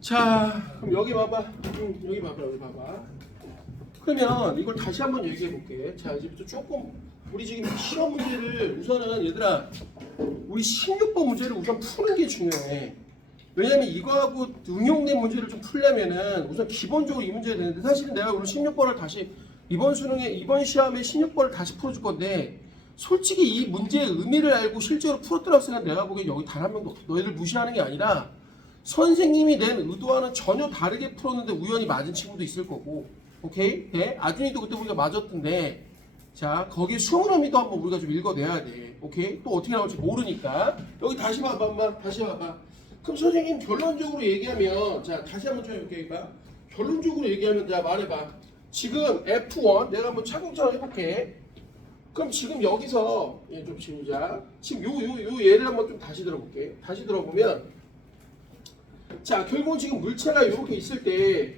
자, 그럼 여기 봐봐. 여기 봐봐, 여기 봐봐. 그러면 이걸 다시 한번 얘기해 볼게. 자, 이제부터 조금 우리 지금 시험 문제를 우선은 얘들아, 우리 16번 문제를 우선 푸는 게 중요해. 왜냐면 이거하고 응용된 문제를 좀 풀려면은 우선 기본적으로 이 문제가 되는데, 사실은 내가 오늘 16번을 다시 이번 수능에 이번 시험에 16번을 다시 풀어줄 건데, 솔직히 이 문제의 의미를 알고 실제로 풀었더라 했으면 내가 보기엔 여기 단 한 명도 없어. 너희들 무시하는 게 아니라 선생님이 낸 의도와는 전혀 다르게 풀었는데 우연히 맞은 친구도 있을 거고, 오케이? 네? 아준이도 그때 우리가 맞았던데, 자, 거기에 수능 의미도 한번 우리가 좀 읽어내야 돼. 오케이? 또 어떻게 나올지 모르니까. 여기 다시 봐봐, 엄마. 다시 봐봐. 그럼 선생님 결론적으로 얘기하면, 자, 다시 한번 좀 해볼게. 봐. 결론적으로 얘기하면, 자, 말해봐. 지금 F1, 내가 한번 차근차근 해볼게. 그럼 지금 여기서, 얘 좀 지우자. 지금 요 예를 한번 좀 다시 들어볼게. 다시 들어보면, 자, 결국 지금 물체가 이렇게 있을 때,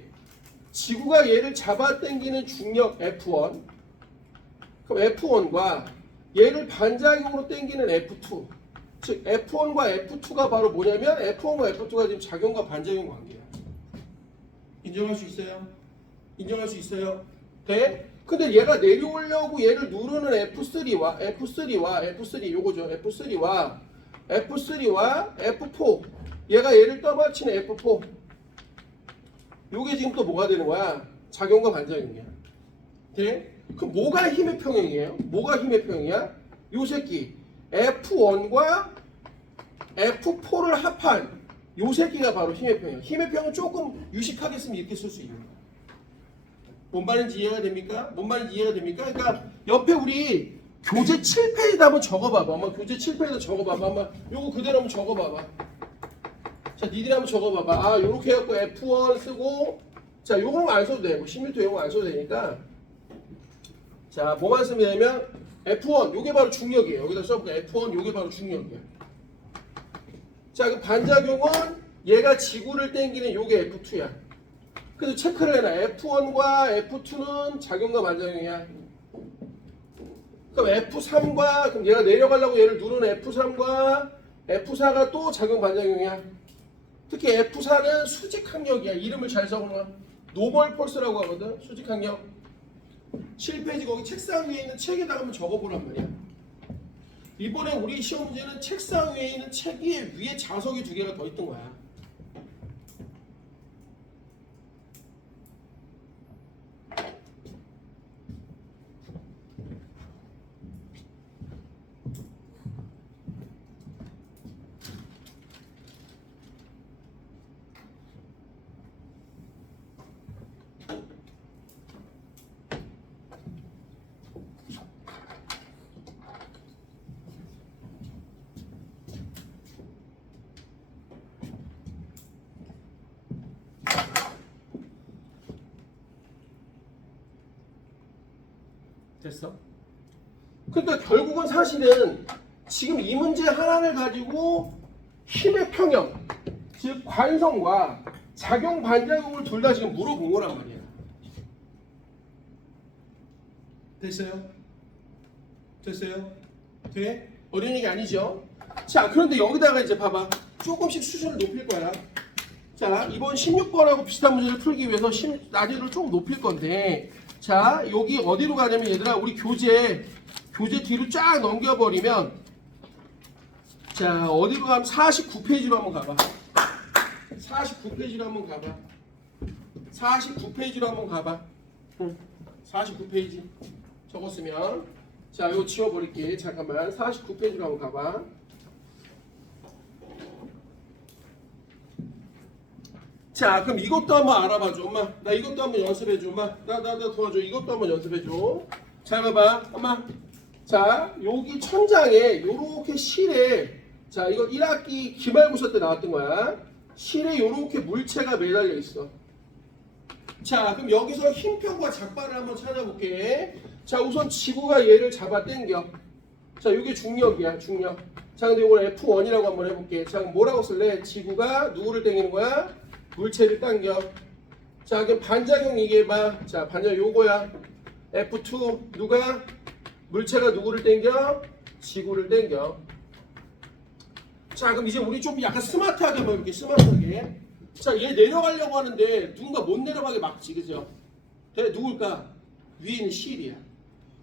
지구가 얘를 잡아당기는 중력 F1, 그럼 F1과 얘를 반작용으로 당기는 F2, 즉 F1과 F2가 바로 뭐냐면 F1과 F2가 지금 작용과 반작용 관계야. 인정할 수 있어요? 인정할 수 있어요? 돼? 근데 얘가 내려오려고 얘를 누르는 F3 요거죠. F3와 F4, 얘가 얘를 떠받치는 F4, 요게 지금 또 뭐가 되는 거야? 작용과 반작용이야. 돼? 그럼 뭐가 힘의 평형이에요? 뭐가 힘의 평형이야? 요 새끼 F1과 F4를 합한 요 새끼가 바로 힘의 평형. 힘의 평은 조금 유식하게 쓰면 이렇게 쓸 수 있는 거야. 뭔 말인지 이해가 됩니까? 뭔 말인지 이해가 됩니까? 그러니까 옆에 우리 교재 7페이지에 한번 적어봐봐. 엄마 교재 7페이지에 적어봐봐. 엄마 요거 그대로 한번 적어봐봐. 자, 니들이 한번 적어봐봐. 아, 요렇게 해갖고 F1 쓰고, 자, 요거는 안 써도 돼. 뭐 10m 요거 안 써도 되니까. 자, 뭐만 쓰면 되냐면 F1, 요게 바로 중력이에요. 여기다 써볼게. F1, 요게 바로 중력이야. 자, 그 반작용은 얘가 지구를 당기는 요게 F2야. 그래서 체크를 해놔. F1과 F2는 작용과 반작용이야. 그럼 F3과, 그럼 얘가 내려가려고 얘를 누르는 F3과 F4가 또 작용 반작용이야. 특히 F4는 수직 항력이야. 이름을 잘 써보면 노멀 펄스라고 하거든. 수직 항력. 7페이지 거기 책상 위에 있는 책에다가 한번 적어보란 말이야. 이번에 우리 시험 문제는 책상 위에 있는 책 위에 자석이 2개가 더 있던 거야. 됐어? 그러니까 결국은 사실은 지금 이 문제 하나를 가지고 힘의 평형, 즉 관성과 작용 반작용을 둘 다 지금 물어본 거란 말이야. 됐어요? 됐어요? 돼? 어려운 얘기 아니죠? 자, 그런데 여기다가 이제 봐봐. 조금씩 수준을 높일 거야. 자, 이번 16번하고 비슷한 문제를 풀기 위해서 난이도를 조금 높일 건데, 자, 여기 어디로 가냐면 얘들아, 우리 교재 뒤로 쫙 넘겨버리면, 자, 어디로 가면 49페이지로 한번 가봐. 49페이지로 한번 가봐. 49페이지로 한번 가봐. 49페이지 적었으면, 자, 이거 지워버릴게. 잠깐만. 49페이지로 한번 가봐. 자, 그럼 이것도 한번 알아봐줘. 엄마, 나 이것도 한번 연습해줘. 엄마, 나 도와줘. 이것도 한번 연습해줘. 잘 봐봐. 엄마. 자, 여기 천장에 요렇게 실에, 자, 이거 1학기 기말고사 때 나왔던 거야. 실에 요렇게 물체가 매달려 있어. 자, 그럼 여기서 힘평과 작발을 한번 찾아볼게. 자, 우선 지구가 얘를 잡아 당겨. 자, 이게 중력이야, 중력. 자, 근데 이걸 F1이라고 한번 해볼게. 자, 그럼 뭐라고 쓸래? 지구가 누구를 당기는 거야? 물체를 당겨. 자, 그럼 반작용 얘기해봐. 자, 반작용 요거야. F2 누가? 물체가 누구를 당겨? 지구를 당겨. 자, 그럼 이제 우리 좀 약간 스마트하게 한번 해볼게. 스마트하게. 자, 얘 내려가려고 하는데 누군가 못 내려가게 막지, 그죠? 누굴까? 위에 있는 실이야.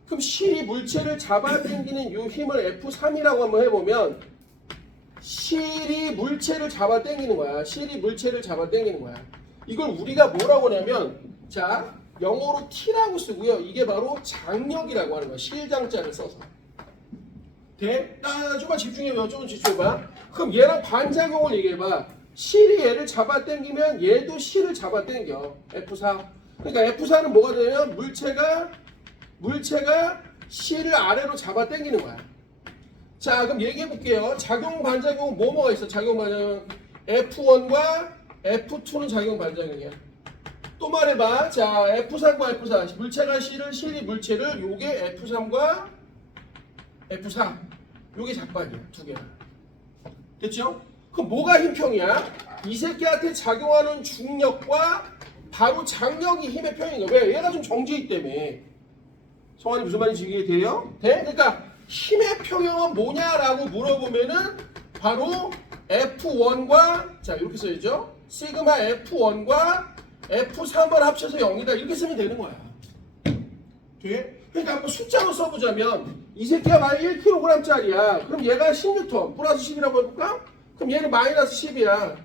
그럼 실이 물체를 잡아당기는 이 힘을 F3이라고 한번 해보면 실이 물체를 잡아당기는 거야. 실이 물체를 잡아당기는 거야. 이걸 우리가 뭐라고 하냐면 자, 영어로 T라고 쓰고요. 이게 바로 장력이라고 하는 거야. 실장자를 써서. 돼? 좀만 집중해봐. 조금 집중해봐. 그럼 얘랑 반작용을 얘기해봐. 실이 얘를 잡아당기면 얘도 실을 잡아당겨. F4. 그러니까 F4는 뭐가 되냐면 물체가 실을 아래로 잡아당기는 거야. 자, 그럼 얘기해 볼게요. 작용 반작용 뭐가 있어? 작용 반작용 F1과 F2는 작용 반작용이야. 또 말해봐. 자, F3과 F4 물체가 실이 물체를 요게 F3과 F4 요게 작반이야. 두 개가. 됐죠? 그럼 뭐가 힘평이야? 이 새끼한테 작용하는 중력과 바로 장력이 힘의 평인 거야. 왜? 얘가 좀 정지이기 때문에. 성환이 무슨 말인지 이해돼요? 돼? 그러니까 힘의 평형은 뭐냐라고 물어보면은 바로 F1과 자 이렇게 써야죠. 시그마 F1과 F3을 합쳐서 0이다 이렇게 쓰면 되는 거야. 돼? 그러니까 한번 숫자로 써보자면 이 새끼가 만약 1kg짜리야. 그럼 얘가 10N 플러스 10이라고 해볼까? 그럼 얘는 마이너스 10이야.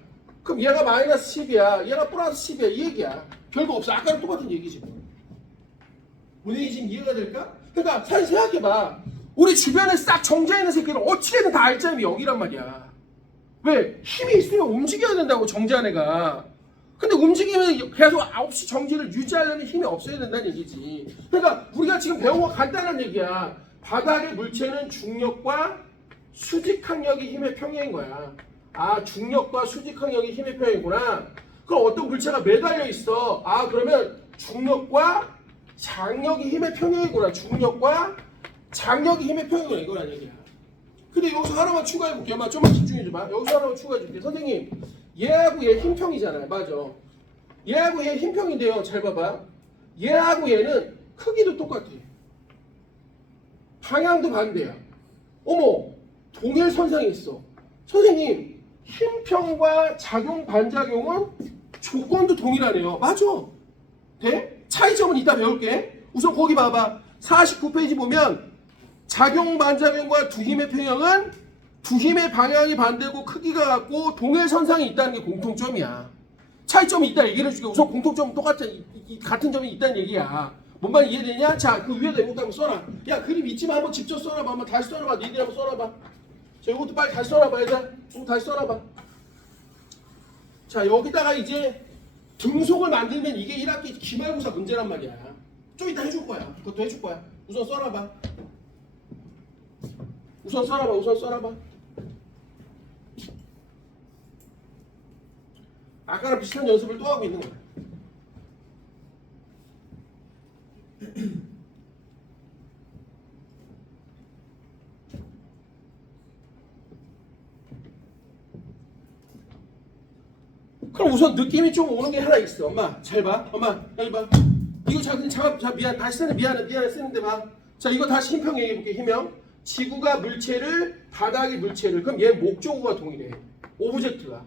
그럼 얘가 마이너스 10이야. 얘가 플러스 10이야. 이 얘기야. 별거 없어. 아까랑 똑같은 얘기지. 뭔 얘기인지 이해가 될까? 그러니까 사실 생각해봐. 우리 주변에 싹 정지해있는 새끼는 어찌되든 다 알점이 0이란 말이야. 왜? 힘이 있으면 움직여야 된다고 정지한 애가. 근데 움직이면 계속 없이 정지를 유지하려면 힘이 없어야 된다는 얘기지. 그러니까 우리가 지금 배운 거 간단한 얘기야. 바닥의 물체는 중력과 수직항력이 힘의 평형인 거야. 아, 중력과 수직항력이 힘의 평형이구나. 그럼 어떤 물체가 매달려 있어. 아, 그러면 중력과 장력이 힘의 평형이구나. 중력과 장력이 힘의 평형이구나. 이거란 얘기야. 근데 여기서 하나만 추가해 볼게요. 좀만 집중해줘봐. 여기서 하나만 추가해 줄게. 선생님, 얘하고 얘 힘평이잖아요. 맞아. 얘하고 얘 힘평인데요. 잘 봐봐. 얘하고 얘는 크기도 똑같아. 방향도 반대야. 어머, 동일선상이 있어. 선생님, 힘평과 작용 반작용은 조건도 동일하네요. 맞아. 돼? 차이점은 이따 배울게. 우선 거기 봐봐. 49페이지 보면 작용 반작용과 두 힘의 평형은 두 힘의 방향이 반대고 크기가 같고 동일선상이 있다는 게 공통점이야. 차이점이 있다 얘기를 해줄게. 우선 공통점은 똑같은 같은 점이 있다는 얘기야. 뭔 말 이해되냐? 자, 그 위에다 이것도 한번 써라. 야, 그림 있지만 한번 직접 써놔봐. 한번 다시 써놔봐. 니들이 한번 써놔봐. 자, 이것도 빨리 다시 써놔봐. 얘들아. 좀 다시 써놔봐. 자, 여기다가 이제 등속을 만들면 이게 1학기 기말고사 문제란 말이야. 좀 이따 해줄 거야. 그것도 해줄 거야. 우선 써놔봐. 우선 써놔봐. 아까랑 비슷한 연습을 또 하고 있는 거야. 그럼 우선 느낌이 좀 오는 게 하나 있어. 엄마 잘 봐. 엄마 여기 봐. 이거 자 미안. 다시 쓰는 미안해 쓰는데 봐. 자, 이거 다시 힘평 얘기해 볼게. 힘평. 지구가 물체를 바닥이 물체를 그럼 얘 목적어가 동일해. 오브젝트가.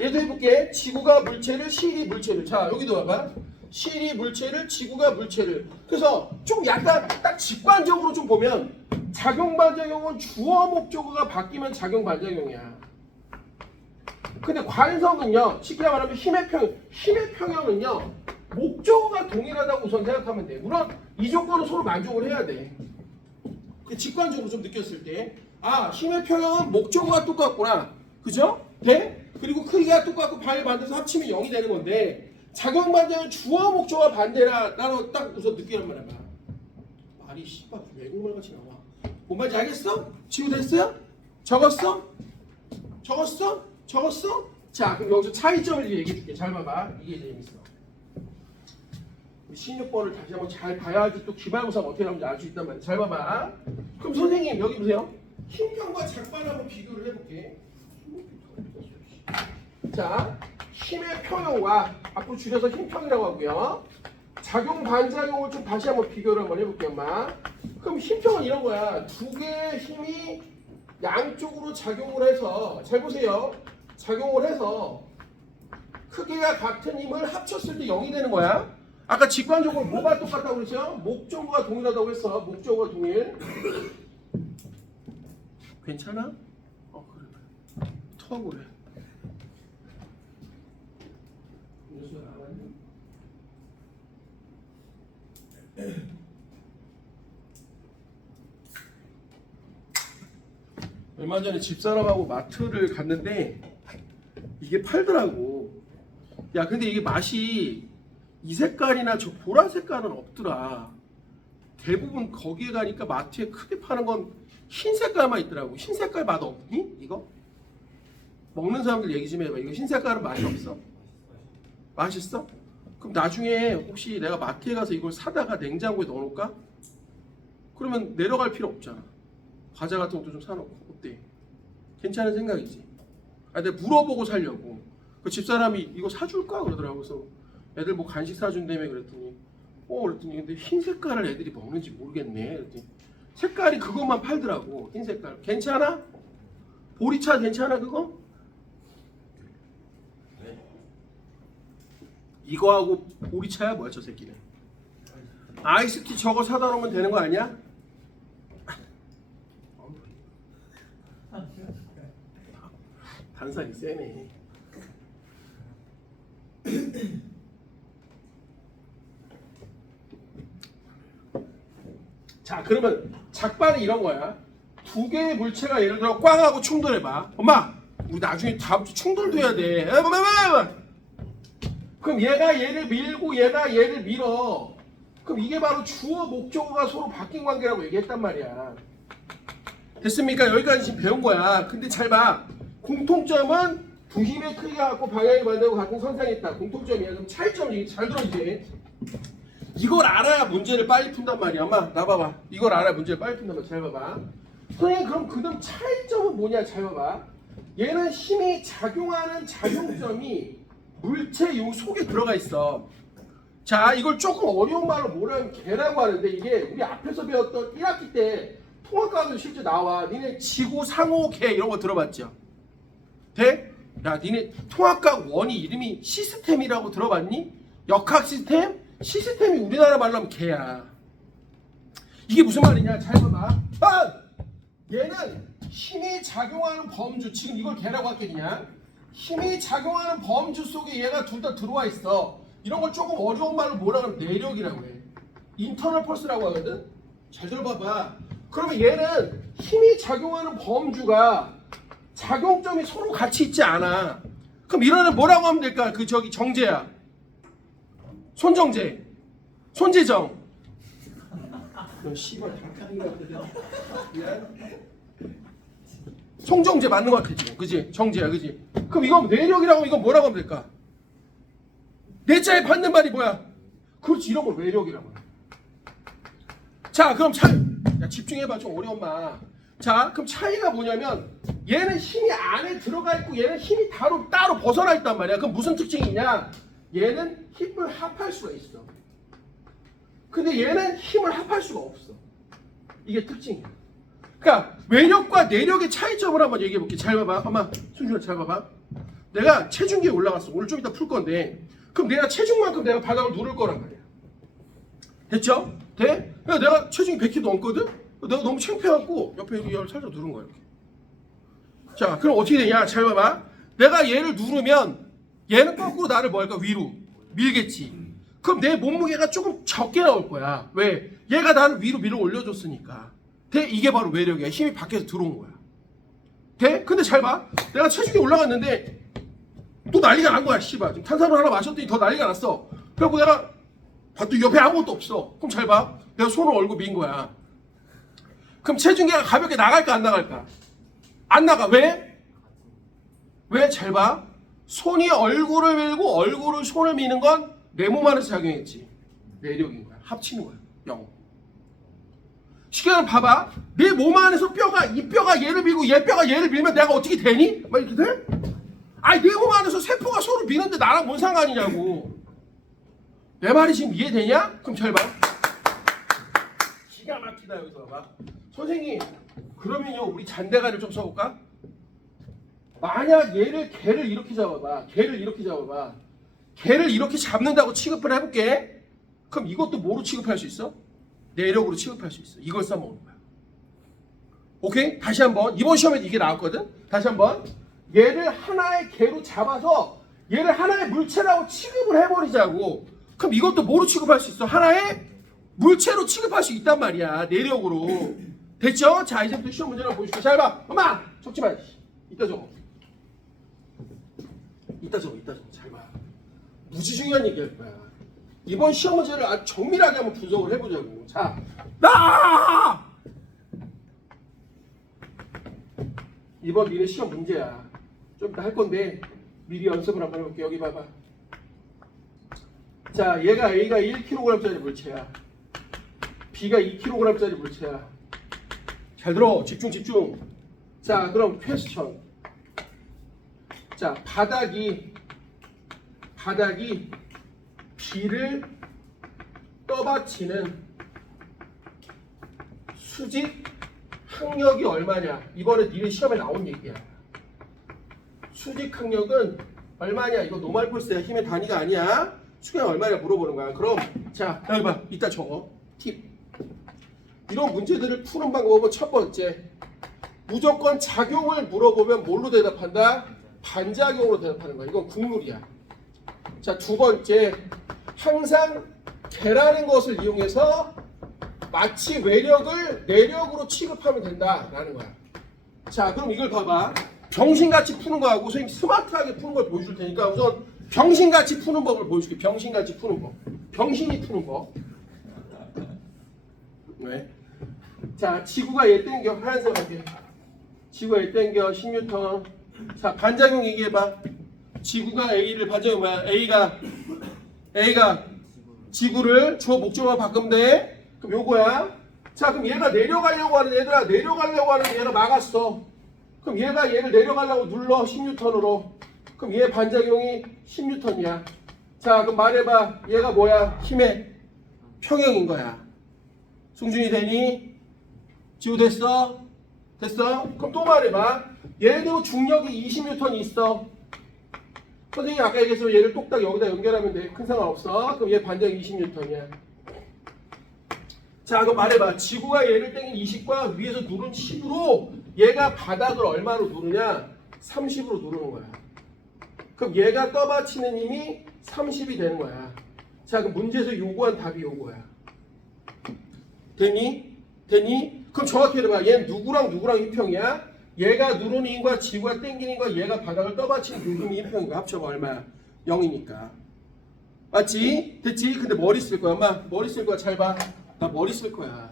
얘도 해볼게. 지구가 물체를 실이 물체를. 자, 여기도 봐봐. 실이 물체를 지구가 물체를. 그래서 좀 약간 딱 직관적으로 좀 보면 작용 반작용은 주어 목적어가 바뀌면 작용 반작용이야. 근데 관성은요, 쉽게 말하면 힘의 평형은요, 목적어가 동일하다고 우선 생각하면 돼. 물론 이 조건은 서로 만족을 해야 돼. 직관적으로 좀 느꼈을 때, 아, 힘의 평형은 목적어가 똑같구나. 그죠? 돼? 그리고 크기가 똑같고 방향이 반대해서 합치면 0이 되는 건데, 작용 반대는 주어 목적어가 반대라고 딱 우선 느끼란 말이야. 말이 씨발 외국말 같이 나와. 뭔 말인지 알겠어? 지우 됐어요? 적었어? 자, 그럼 여기서 차이점을 얘기해 줄게. 잘 봐봐. 이게 재밌어. 16번을 다시 한번 잘 봐야지 또 기말고사가 어떻게 나오는지 알 수 있단 말이야. 잘 봐봐. 그럼 선생님 여기 보세요. 힘평과 작반 한번 비교를 해볼게. 자, 힘의 평형과 앞으로 줄여서 힘평이라고 하고요. 작용 반작용을 좀 다시 한번 비교를 한번 해볼게요. 엄마. 그럼 힘평은 이런 거야. 두 개의 힘이 양쪽으로 작용을 해서 잘 보세요. 작용을 해서 크기가 같은 힘을 합쳤을 때 0이 되는 거야. 아까 직관적으로 뭐가 똑같다고 그랬죠? 목적어가 동일하다고 했어. 목적어가 동일. 괜찮아? 그래. 턱으로 해. 얼마 전에 집사람하고 마트를 갔는데 이게 팔더라고. 야, 근데 이게 맛이 이 색깔이나 저 보라 색깔은 없더라. 대부분 거기에 가니까 마트에 크게 파는 건 흰 색깔만 있더라고. 흰 색깔 맛 없니? 이거? 먹는 사람들 얘기 좀 해봐. 이거 흰 색깔은 맛이 없어? 맛있어? 그럼 나중에 혹시 내가 마트에 가서 이걸 사다가 냉장고에 넣어놓을까? 그러면 내려갈 필요 없잖아. 과자 같은 것도 좀 사놓고. 어때? 괜찮은 생각이지? 내가 물어보고 살려고. 그 집사람이 이거 사줄까? 그러더라고. 그래서 애들 뭐 간식 사준다며 그랬더니 그랬더니 근데 흰 색깔을 애들이 먹는지 모르겠네. 그랬더니 색깔이 그것만 팔더라고. 흰 색깔. 괜찮아? 보리차 괜찮아 그거? 이거하고 보리차야 뭐야 저 새끼는. 아이스티 저거 사다 놓으면 되는 거 아니야? 단살이 세네. 자, 그러면 작반은 이런 거야. 두 개의 물체가 예를 들어 꽝하고 충돌해봐. 엄마, 우리 나중에 다음 주 충돌도 해야 돼. 그럼 얘가 얘를 밀고 얘가 얘를 밀어. 그럼 이게 바로 주어 목적어가 서로 바뀐 관계라고 얘기했단 말이야. 됐습니까? 여기까지 지금 배운 거야. 근데 잘 봐. 공통점은 두 힘의 크기가 같고 방향이 반대고 같은 선상에 있다. 공통점이야. 그럼 차이점이 잘 들어 이제. 이걸 알아야 문제를 빨리 푼단 말이야. 엄마 나 봐봐. 이걸 알아야 문제를 빨리 푼단 말이야. 잘 봐봐. 선생님 그럼 그다음 차이점은 뭐냐? 잘 봐봐. 얘는 힘이 작용하는 작용점이 물체 요 속에 들어가 있어. 자, 이걸 조금 어려운 말로 뭐라면 개라고 하는데 이게 우리 앞에서 배웠던 1학기 때 통합과학에서 실제 나와. 니네 지구 상호 개 이런 거 들어봤죠? 돼? 야, 니네 통합과학 원이 이름이 시스템이라고 들어봤니? 역학 시스템? 시스템이 우리나라 말로 하면 개야. 이게 무슨 말이냐? 잘 봐봐. 얘는 힘이 작용하는 범주. 지금 이걸 개라고 할게냐? 힘이 작용하는 범주 속에 얘가 둘 다 들어와 있어. 이런 걸 조금 어려운 말로 뭐라 하면 내력이라고 해. 인터널 펄스라고 하거든. 잘 들어봐봐. 그러면 얘는 힘이 작용하는 범주가 작용점이 서로 같이 있지 않아. 그럼 이거는 뭐라고 하면 될까? 정제야. 손정제. 손재정. 너 씨발 닭다리가 송정제 맞는 것 같아 지금. 그지? 정제야. 그지? 그럼 이건 내력이라고 이건 뭐라고 하면 될까? 내자에 받는 말이 뭐야? 그렇지, 이런 걸 외력이라고 해. 자, 그럼 야, 집중해봐. 좀 어려운 말. 자, 그럼 차이가 뭐냐면 얘는 힘이 안에 들어가 있고 얘는 힘이 따로 벗어나 있단 말이야. 그럼 무슨 특징이 있냐? 얘는 힘을 합할 수가 있어. 근데 얘는 힘을 합할 수가 없어. 이게 특징이야. 그러니까 외력과 내력의 차이점을 한번 얘기해 볼게. 잘 봐봐. 엄마, 순준아 잘 봐봐. 내가 체중계에 올라갔어. 오늘 좀 이따 풀 건데 그럼 내가 체중만큼 내가 바닥을 누를 거란 말이야. 됐죠? 돼? 내가 체중이 100kg 넘거든? 내가 너무 창피해갖고 옆에 이걸 살짝 누른 거야. 이렇게. 자, 그럼 어떻게 되냐? 잘 봐봐. 내가 얘를 누르면 얘는 거꾸로 나를 뭐 할까? 위로 밀겠지. 그럼 내 몸무게가 조금 적게 나올 거야. 왜? 얘가 나를 위로 밀어 올려줬으니까. 돼? 이게 바로 외력이야. 힘이 밖에서 들어온 거야. 돼? 근데 잘 봐. 내가 체중이 올라갔는데 또 난리가 난 거야. 씨발. 지금 탄산물 하나 마셨더니 더 난리가 났어. 그래갖고 내가 봤더니 옆에 아무것도 없어. 그럼 잘 봐. 내가 손을 얼고 민 거야. 그럼 체중계가 가볍게 나갈까 안 나갈까? 안 나가. 왜? 왜? 잘 봐. 손이 얼굴을 밀고 얼굴을 손을 미는 건 내 몸 안에서 작용했지. 내력인 거야. 합치는 거야. 0. 시계는 봐봐. 내 몸 안에서 이 뼈가 얘를 밀고 얘 뼈가 얘를 밀면 내가 어떻게 되니? 막 이렇게 돼? 아니 내 몸 안에서 세포가 서로 미는데 나랑 뭔 상관이냐고. 내 말이 지금 이해되냐? 그럼 잘 봐. 기가 막히다. 여기서 봐봐. 선생님 그러면요 우리 잔대가를 좀 써볼까? 만약 걔를 이렇게 잡아봐. 걔를 이렇게 잡아봐. 걔를 이렇게 잡는다고 취급을 해볼게. 그럼 이것도 뭐로 취급할 수 있어? 내력으로 취급할 수 있어. 이걸 써먹는 거야. 오케이? 다시 한번. 이번 시험에도 이게 나왔거든? 다시 한번. 얘를 하나의 개로 잡아서 얘를 하나의 물체라고 취급을 해버리자고. 그럼 이것도 뭐로 취급할 수 있어? 하나의 물체로 취급할 수 있단 말이야. 내력으로. 됐죠? 자, 이제부터 시험 문제를 보여줄게. 잘 봐. 엄마! 적지 마. 이따 적어. 이따 적어. 잘 봐. 무지 중요한 얘기할 거야. 이번 시험 문제를 아주 정밀하게 한번 분석을 해보자고. 자, 이번 미래 시험 문제야. 좀 이따 할 건데 미리 연습을 한번 해볼게. 여기 봐봐. 자, 얘가 A가 1kg짜리 물체야. B가 2kg짜리 물체야. 잘 들어. 집중. 자, 그럼 퀘스천. 자, 바닥이 B를 떠받치는 수직 항력이 얼마냐? 이번에 니네 시험에 나온 얘기야. 수직 항력은 얼마냐? 이거 노멀폴스야. 힘의 단위가 아니야. 수평이 얼마냐 물어보는 거야. 그럼 자, 여기 봐. 이따 적어. 팁. 이런 문제들을 푸는 방법은 첫 번째, 무조건 작용을 물어보면 뭘로 대답한다? 반작용으로 대답하는 거야. 이건 국룰이야. 자, 두 번째, 항상 개라는 것을 이용해서 마치 외력을 내력으로 취급하면 된다라는 거야. 자, 그럼 이걸 봐봐. 병신같이 푸는 거하고 선생님 스마트하게 푸는 걸 보여줄 테니까 우선 병신같이 푸는 법을 보여줄게. 병신같이 푸는 법. 병신이 푸는 법. 네. 자, 지구가 얘 땡겨. 하얀색 할게. 지구가 얘 땡겨. 10뉴턴. 자, 반작용 얘기해봐. 지구가 A를 반작용 뭐야? A가 지구를 주어 목적어로 바꾸면 돼. 그럼 요거야. 자, 그럼 얘가 내려가려고 하는 얘들아, 내려가려고 하는 얘가 막았어. 그럼 얘가 얘를 내려가려고 눌러 10뉴턴으로. 그럼 얘 반작용이 10뉴턴이야. 자, 그럼 말해봐. 얘가 뭐야? 힘의 평형인 거야. 승준이 되니? 지우 됐어? 그럼 또 말해봐. 얘도 중력이 20뉴턴이 있어. 선생님이 아까 얘기했지만 얘를 똑딱 여기다 연결하면 돼. 큰 상관없어. 그럼 얘 반작용 20뉴턴이야. 자, 그럼 말해봐. 지구가 얘를 땡긴 20과 위에서 누른 10으로 얘가 바닥을 얼마로 누르냐? 30으로 누르는 거야. 그럼 얘가 떠받치는 힘이 30이 되는 거야. 자, 그럼 문제에서 요구한 답이 요거야. 되니? 그럼 정확히 해봐. 얘는 누구랑 힘평이야? 얘가 누르는 힘과 지구가 땡기는 힘과 얘가 바닥을 떠받치는 요 힘이 힘평인 거야. 합쳐봐 얼마야? 0이니까. 맞지? 됐지? 근데 머리 쓸 거야. 엄마 머리 쓸 거야. 잘 봐. 나 머리 쓸 거야.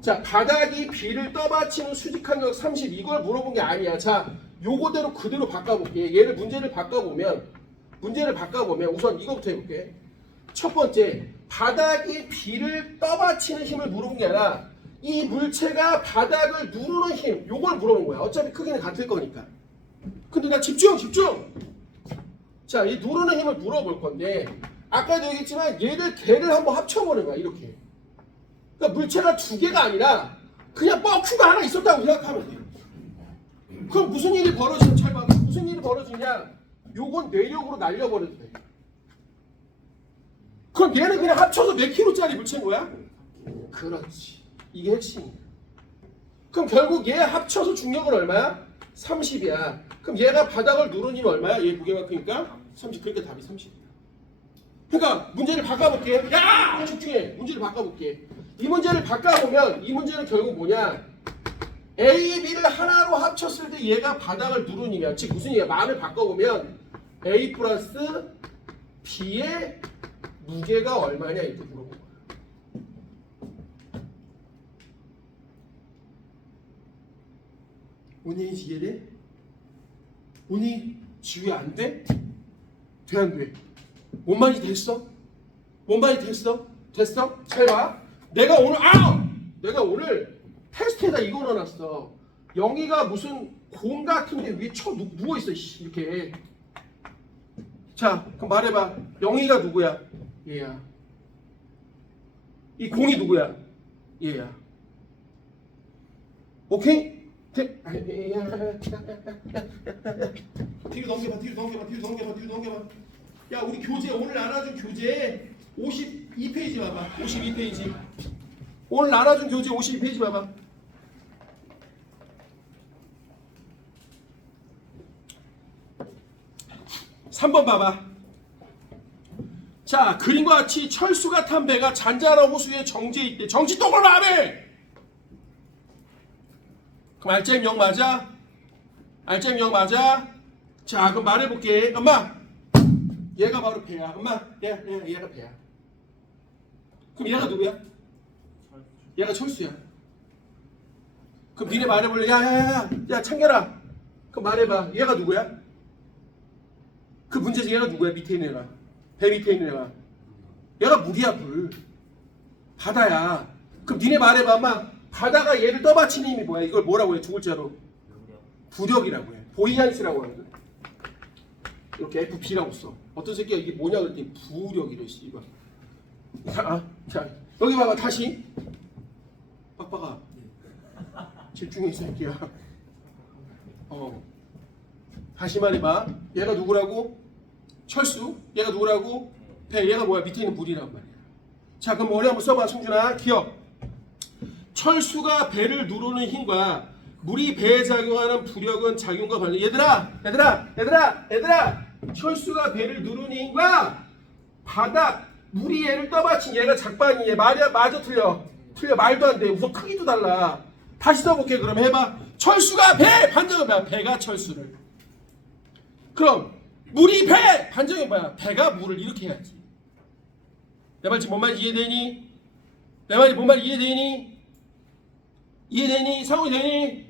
자, 바닥이 B를 떠받치는 수직항력 30 이걸 물어본 게 아니야. 자, 요거대로 그대로 바꿔볼게. 얘를 문제를 바꿔보면 우선 이거부터 해볼게. 첫 번째, 바닥이 B를 떠받치는 힘을 물어본 게 아니라 이 물체가 바닥을 누르는 힘 요걸 물어본 거야. 어차피 크기는 같을 거니까. 근데 나 집중! 자, 이 누르는 힘을 물어볼 건데 아까도 얘기했지만 얘를 개를 한번 합쳐보는 거야. 이렇게. 그러니까 물체가 두 개가 아니라 그냥 뻐큐가 하나 있었다고 생각하면 돼. 그럼 무슨 일이 벌어지냐? 잘 봐. 무슨 일이 벌어지냐? 요건 내력으로 날려버려도 돼. 그럼 얘는 그냥 합쳐서 몇 킬로짜리 물체인 거야? 그렇지. 이게 핵심이야. 그럼 결국 얘 합쳐서 중력은 얼마야? 30이야. 그럼 얘가 바닥을 누르는 힘 얼마야? 얘 무게만큼이니까 30. 그러니까 답이 30이야. 그러니까 문제를 바꿔볼게. 야! 집중해. 문제를 바꿔볼게. 이 문제를 바꿔보면 이 문제는 결국 뭐냐? A, B를 하나로 합쳤을 때 얘가 바닥을 누르는 힘이야. 즉 무슨 얘기야? 말을 바꿔보면 A 플러스 B의 무게가 얼마냐 이렇게 물어본 거야. 원인이 이해돼? 원인이 지우에 안 돼? 돼 안 돼? 뭔 말인지 됐어? 됐어? 잘 봐. 내가 오늘 테스트에다 이거 넣어놨어. 영희가 무슨 공 같은데 위에 누워있어 이렇게. 자, 그럼 말해봐. 영희가 누구야? 얘야. 이 공이 누구야? 얘야. 오케이? 뒤로 넘겨봐. 야, 우리 교재 오늘 알아준 교재 52페이지 봐봐. 52페이지. 오늘 알아준 교재 52페이지 봐봐. 3번 봐봐. 자, 그림과 같이 철수가 탄 배가 잔잔한 호수에 정지해 있대. 정지 똥을 말해. 그럼 알짜임 0 맞아? 알짜임 0 맞아? 자, 그럼 말해볼게. 엄마, 얘가 바로 배야. 엄마, 얘가 배야. 그럼 얘가 누구야? 얘가 철수야. 그럼 니네 말해볼래? 야, 창렬아. 그럼 말해봐. 얘가 누구야? 그 문제지. 얘가 누구야? 밑에 있는 애가. 배 밑에 있는 애가. 얘가 물이야, 물. 바다야. 그럼 니네 말해봐. 엄마, 바다가 얘를 떠받치는 힘이 뭐야? 이걸 뭐라고 해? 두 글자로. 부력이라고 해. 보이안스라고 하거든. 이렇게 FP라고 써. 어떤 새끼가 이게 뭐냐 그랬더니 부력이래, 씨발. 자, 여기 봐봐. 다시. 빡빡아. 집중해, 이 새끼야. 다시 말해봐. 얘가 누구라고? 철수. 얘가 누구라고? 배. 얘가 뭐야? 밑에 있는 물이란 말이야. 자, 그럼 머리 한번 써봐, 승준아. 기억. 철수가 배를 누르는 힘과 물이 배에 작용하는 부력은 작용과 반응. 얘들아. 철수가 배를 누르는 힘과 바닥 물이 얘를 떠받친 얘가 작반이 얘 맞아 틀려 말도 안 돼. 우선 크기도 달라. 다시 써볼게. 그럼 해봐. 철수가 배 반정은 뭐야? 배가 철수를. 그럼 물이 배 반정이 뭐야? 배가 물을 이렇게 해야지. 내 말 지금 뭔 말인지 이해되니? 내 말이 뭔 말인지 이해되니? 상호이 되니?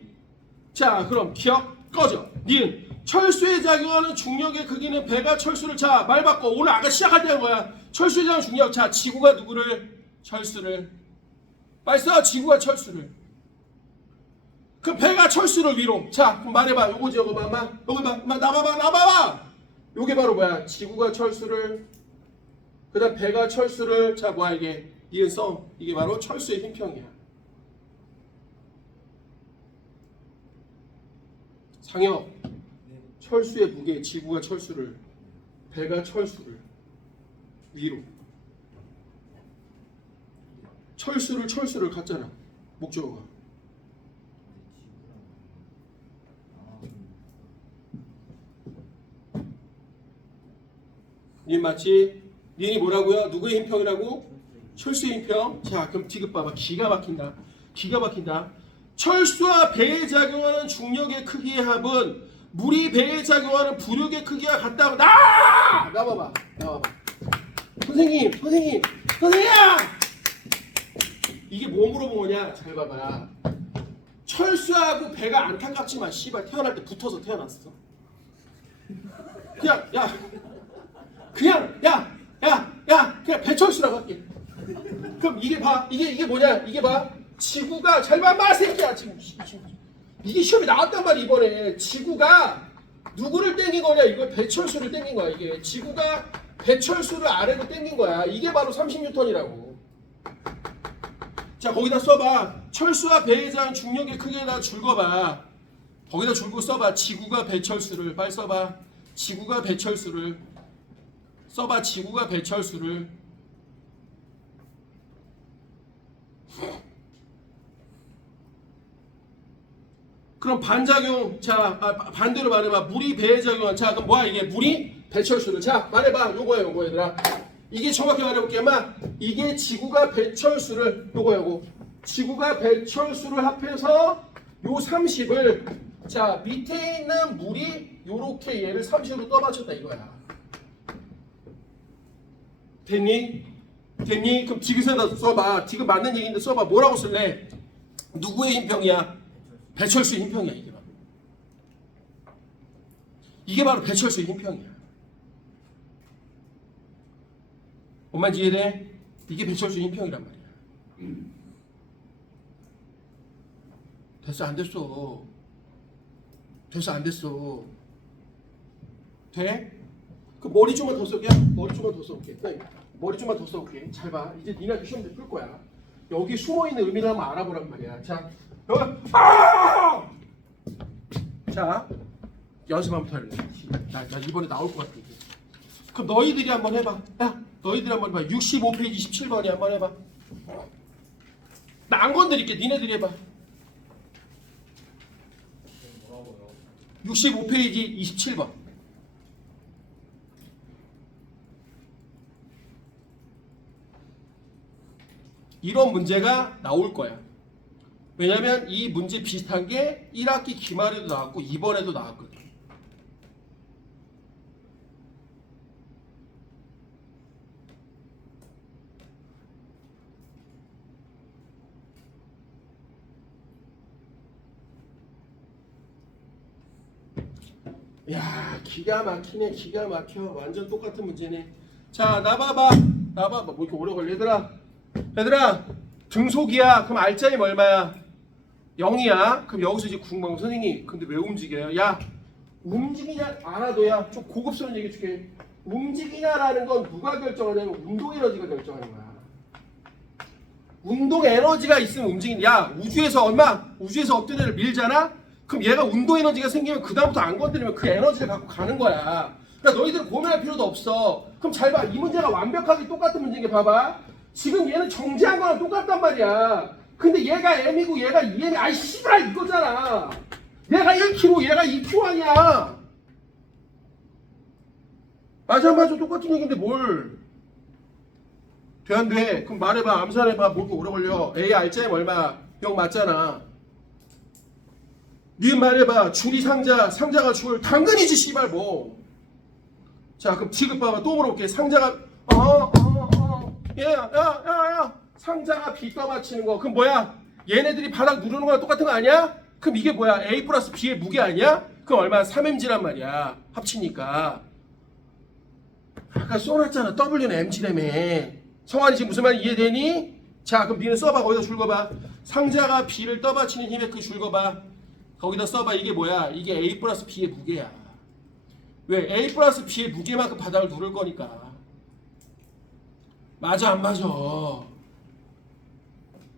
자, 그럼 기억 꺼져. 니은 철수에 작용하는 중력의 크기는 배가 철수를. 자, 말 바꿔. 오늘 아까 시작할 때 한 거야. 철수에 작용하는 중력. 자, 지구가 누구를? 철수를. 빨리 써. 지구가 철수를. 그 배가 철수를 위로. 자, 그럼 말해봐. 요거지, 요거 봐. 요거 봐. 나봐봐. 요게 바로 뭐야? 지구가 철수를. 그 다음 배가 철수를. 자, 뭐야 이게? 니은 써. 이게 바로 철수의 힘평이야. 상혁. 철수의 무게. 지구가 철수를. 배가 철수를. 위로. 철수를 갔잖아. 목적어가. 니 맞지? 니니 뭐라고요? 누구의 힘평이라고? 철수의 힘평. 자, 그럼 디귿 봐봐. 기가 막힌다. 철수와 배에 작용하는 중력의 크기의 합은 물이 배에 작용하는 부력의 크기와 같다고. 나와봐. 선생님. 이게 뭐 물어본 거냐? 잘 봐봐. 철수하고 배가 안타깝지만 씨발 태어날 때 붙어서 태어났어. 그냥 배철수라고 할게. 그럼 이게 봐. 이게 뭐냐? 이게 봐. 지구가 잘 봐봐 새끼야. 지금 이게 시험에 나왔단 말이야 이번에. 지구가 누구를 땡긴 거냐? 이거 배철수를 땡긴 거야. 이게 지구가 배철수를 아래로 땡긴 거야. 이게 바로 30N이라고. 자, 거기다 써봐. 철수와 배에 대한 중력의 크기에다 줄거봐. 거기다 줄고 써봐. 지구가 배철수를. 빨리 써봐. 지구가 배철수를. 써봐. 지구가 배철수를. 그럼 반작용. 자, 반대로 말해봐. 물이 배에 작용한. 자, 그럼 뭐야 이게? 물이 배철수를. 자, 말해봐. 요거야 얘들아. 이게 정확히 말해볼게. 이게 지구가 배철수를. 요거. 지구가 배철수를 합해서 요 30을. 자, 밑에 있는 물이 요렇게 얘를 30으로 떠받쳤다 이거야. 됐니? 그럼 디귿에다 써봐. 디귿 맞는 얘기인데 써봐. 뭐라고 쓸래? 누구의 힘평이야? 배철수의 힘평이야. 이게 바로 배철수의 힘평이야. 뭔 말인지 이해돼? 이게 배철수의 힘평이란 말이야. 됐어 안 됐어? 돼? 그 머리 좀만 더 써볼게. 머리 좀만 더 써볼게. 잘 봐. 이제 니네도 시험 풀 거야. 여기 숨어있는 의미를 한번 알아보란 말이야. 자, 여기 자, 연습 한번 더 할래. 나 이번에 나올 것 같아. 이게. 그럼 너희들이 한번 해봐. 야, 너희들이 한번 해봐. 65페이지 17번이 한번 해봐. 나 안 건드릴게. 니네들이 해봐. 65페이지 27번. 이런 문제가 나올 거야. 왜냐면 이 문제 비슷한 게 1학기 기말에도 나왔고 2번에도 나왔거든. 야, 기가 막히네. 기가 막혀. 완전 똑같은 문제네. 자, 나 봐봐. 뭐 이렇게 오래 걸려. 얘들아 등속이야. 그럼 알짜임 얼마야? 0이야. 그럼 여기서 이제 궁금한 거, 선생님 근데 왜 움직여요? 야, 움직이냐 알아둬야. 좀 고급스러운 얘기 해줄게. 움직이냐라는 건 누가 결정하냐면 운동 에너지가 결정하는 거야. 운동 에너지가 있으면 움직이냐. 야, 우주에서 어떤 애를 밀잖아? 그럼 얘가 운동 에너지가 생기면 그 다음부터 안 건드리면 그 에너지를 갖고 가는 거야. 그러니까 너희들 고민할 필요도 없어. 그럼 잘 봐. 이 문제가 완벽하게 똑같은 문제인 게 봐봐. 지금 얘는 정지한 거랑 똑같단 말이야. 근데 얘가 M이고 얘가 2M. 아이 씨발 이거잖아. 얘가 1kg 얘가 2kg 아니야. 맞아 똑같은 얘기인데 뭘. 돼 안 돼? 그럼 말해봐. 암산해봐. 뭐 이렇게 오래 걸려. A 알짜임 얼마? 0 맞잖아. 니은 말해봐. 줄이 상자가 줄. 당근이지 씨발 뭐. 자, 그럼 지금 봐봐. 또 물어볼게. 상자가 야 상자가 B 떠받치는 거. 그럼 뭐야? 얘네들이 바닥 누르는 거랑 똑같은 거 아니야? 그럼 이게 뭐야? A 플러스 B의 무게 아니야? 그럼 얼마야? 3mg란 말이야. 합치니까. 아까 써놨잖아. W는 mg라며. 성환이 지금 무슨 말인지 이해되니? 자, 그럼 니는 써봐. 거기다 줄 거봐. 상자가 B를 떠받치는 힘의 그 줄 거봐. 거기다 써봐. 이게 뭐야? 이게 A 플러스 B의 무게야. 왜? A 플러스 B의 무게만큼 바닥을 누를 거니까. 맞아 안 맞아?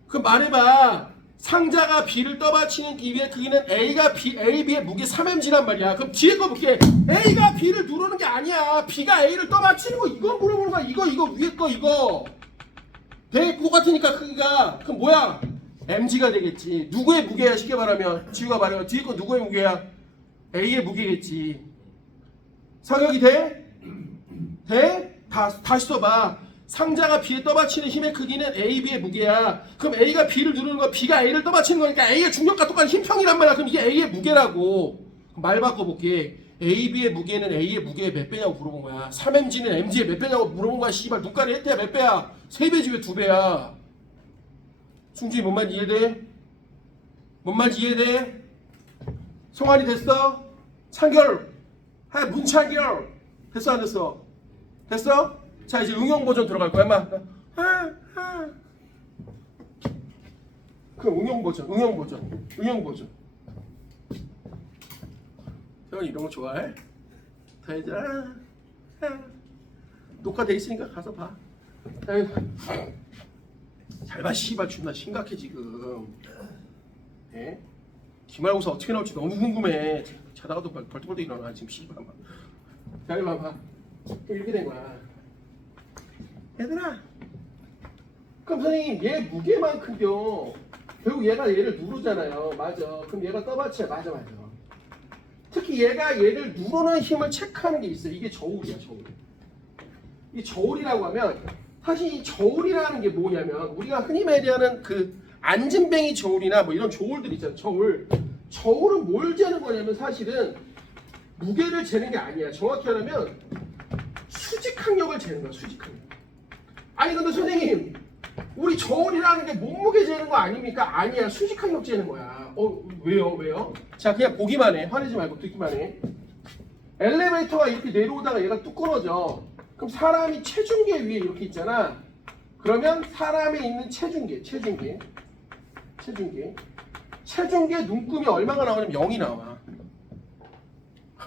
그럼 말해봐. 상자가 B를 떠받치는 기회에 그기는 A, B의 무게 3mg란 말이야. 그럼 뒤에 거 볼게. A가 B를 누르는 게 아니야. B가 A를 떠받치는 거 이거 물어보는 거야. 이거 위에 거 이거. 대 똑같으니까 크기가. 그럼 뭐야? mg가 되겠지. 누구의 무게야? 쉽게 말하면 지우가 말해요. 뒤에 거 누구의 무게야? A의 무게겠지. 상혁이 돼? 돼? 다시 써봐. 상자가 B에 떠받치는 힘의 크기는 A, B의 무게야. 그럼 A가 B를 누르는 거, B가 A를 떠받치는 거니까 A의 중력과 똑같은 힘평이란 말이야. 그럼 이게 A의 무게라고. 말 바꿔볼게. A, B의 무게는 A의 무게의 몇 배냐고 물어본 거야. 3mg는 mg의 몇 배냐고 물어본 거야. 씨발 눈깔이 했대야 몇 배야? 3배지 왜 2배야? 승준이 뭔 말인지 이해돼? 뭔 말인지 이해돼? 성환이 됐어? 창결! 문창결! 됐어 안 됐어? 됐어? 자, 이제 응용 버전 들어갈 거야, 인마. 그럼 응용 버전. 형 이런 거 좋아해? 다 해자. 녹화돼 있으니까 가서 봐. 잘 봐, 씨발 존나 심각해 지금. 예? 기말고사 어떻게 나올지 너무 궁금해. 자다가도 벌떡벌떡 일어나 지금 씨발. 자, 이리 와봐. 이렇게 된 거야. 얘들아, 그럼 선생님 얘 무게만큼요 결국 얘가 얘를 누르잖아요. 맞아. 그럼 얘가 떠받쳐요. 맞아. 특히 얘가 얘를 누르는 힘을 체크하는 게 있어요. 이게 저울이야. 이 저울이라고 하면 사실 이 저울이라는 게 뭐냐면 우리가 흔히 말하는 그 안진뱅이 저울이나 뭐 이런 저울들 있잖아요. 저울은 뭘 재는 거냐면 사실은 무게를 재는 게 아니야. 정확히 하려면 수직항력을 재는 거야. 수직항력. 아니 근데 선생님 우리 저울이라는 게 몸무게 재는 거 아닙니까? 아니야. 수직항력 재는 거야. 왜요? 자, 그냥 보기만 해. 화내지 말고 듣기만 해. 엘리베이터가 이렇게 내려오다가 얘가 뚝 끊어져. 그럼 사람이 체중계 위에 이렇게 있잖아. 그러면 사람에 있는 체중계 눈금이 얼마가 나오냐면 0이 나와.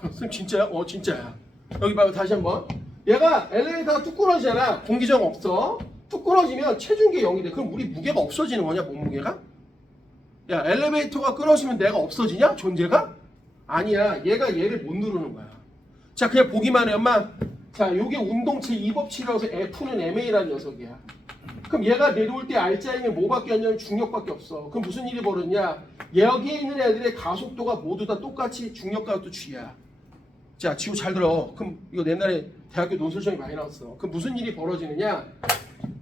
선생님 진짜야? 진짜야. 여기 봐요. 다시 한번. 얘가 엘리베이터가 뚝 끊어지잖아. 공기저항 없어. 뚝 끊어지면 체중계 0이 돼. 그럼 우리 무게가 없어지는 거냐? 몸무게가? 야, 엘리베이터가 끊어지면 내가 없어지냐? 존재가? 아니야. 얘가 얘를 못 누르는 거야. 자, 그냥 보기만 해, 엄마. 자, 요게 운동체 2법칙이라고 해서 F는 MA라는 녀석이야. 그럼 얘가 내려올 때 R자이면 뭐밖에 없냐면 중력밖에 없어. 그럼 무슨 일이 벌어지냐? 여기에 있는 애들의 가속도가 모두 다 똑같이 중력가속도 G야. 자, 지호 잘 들어. 그럼 이거 옛날에 대학교 논술시험이 많이 나왔어. 그럼 무슨 일이 벌어지느냐?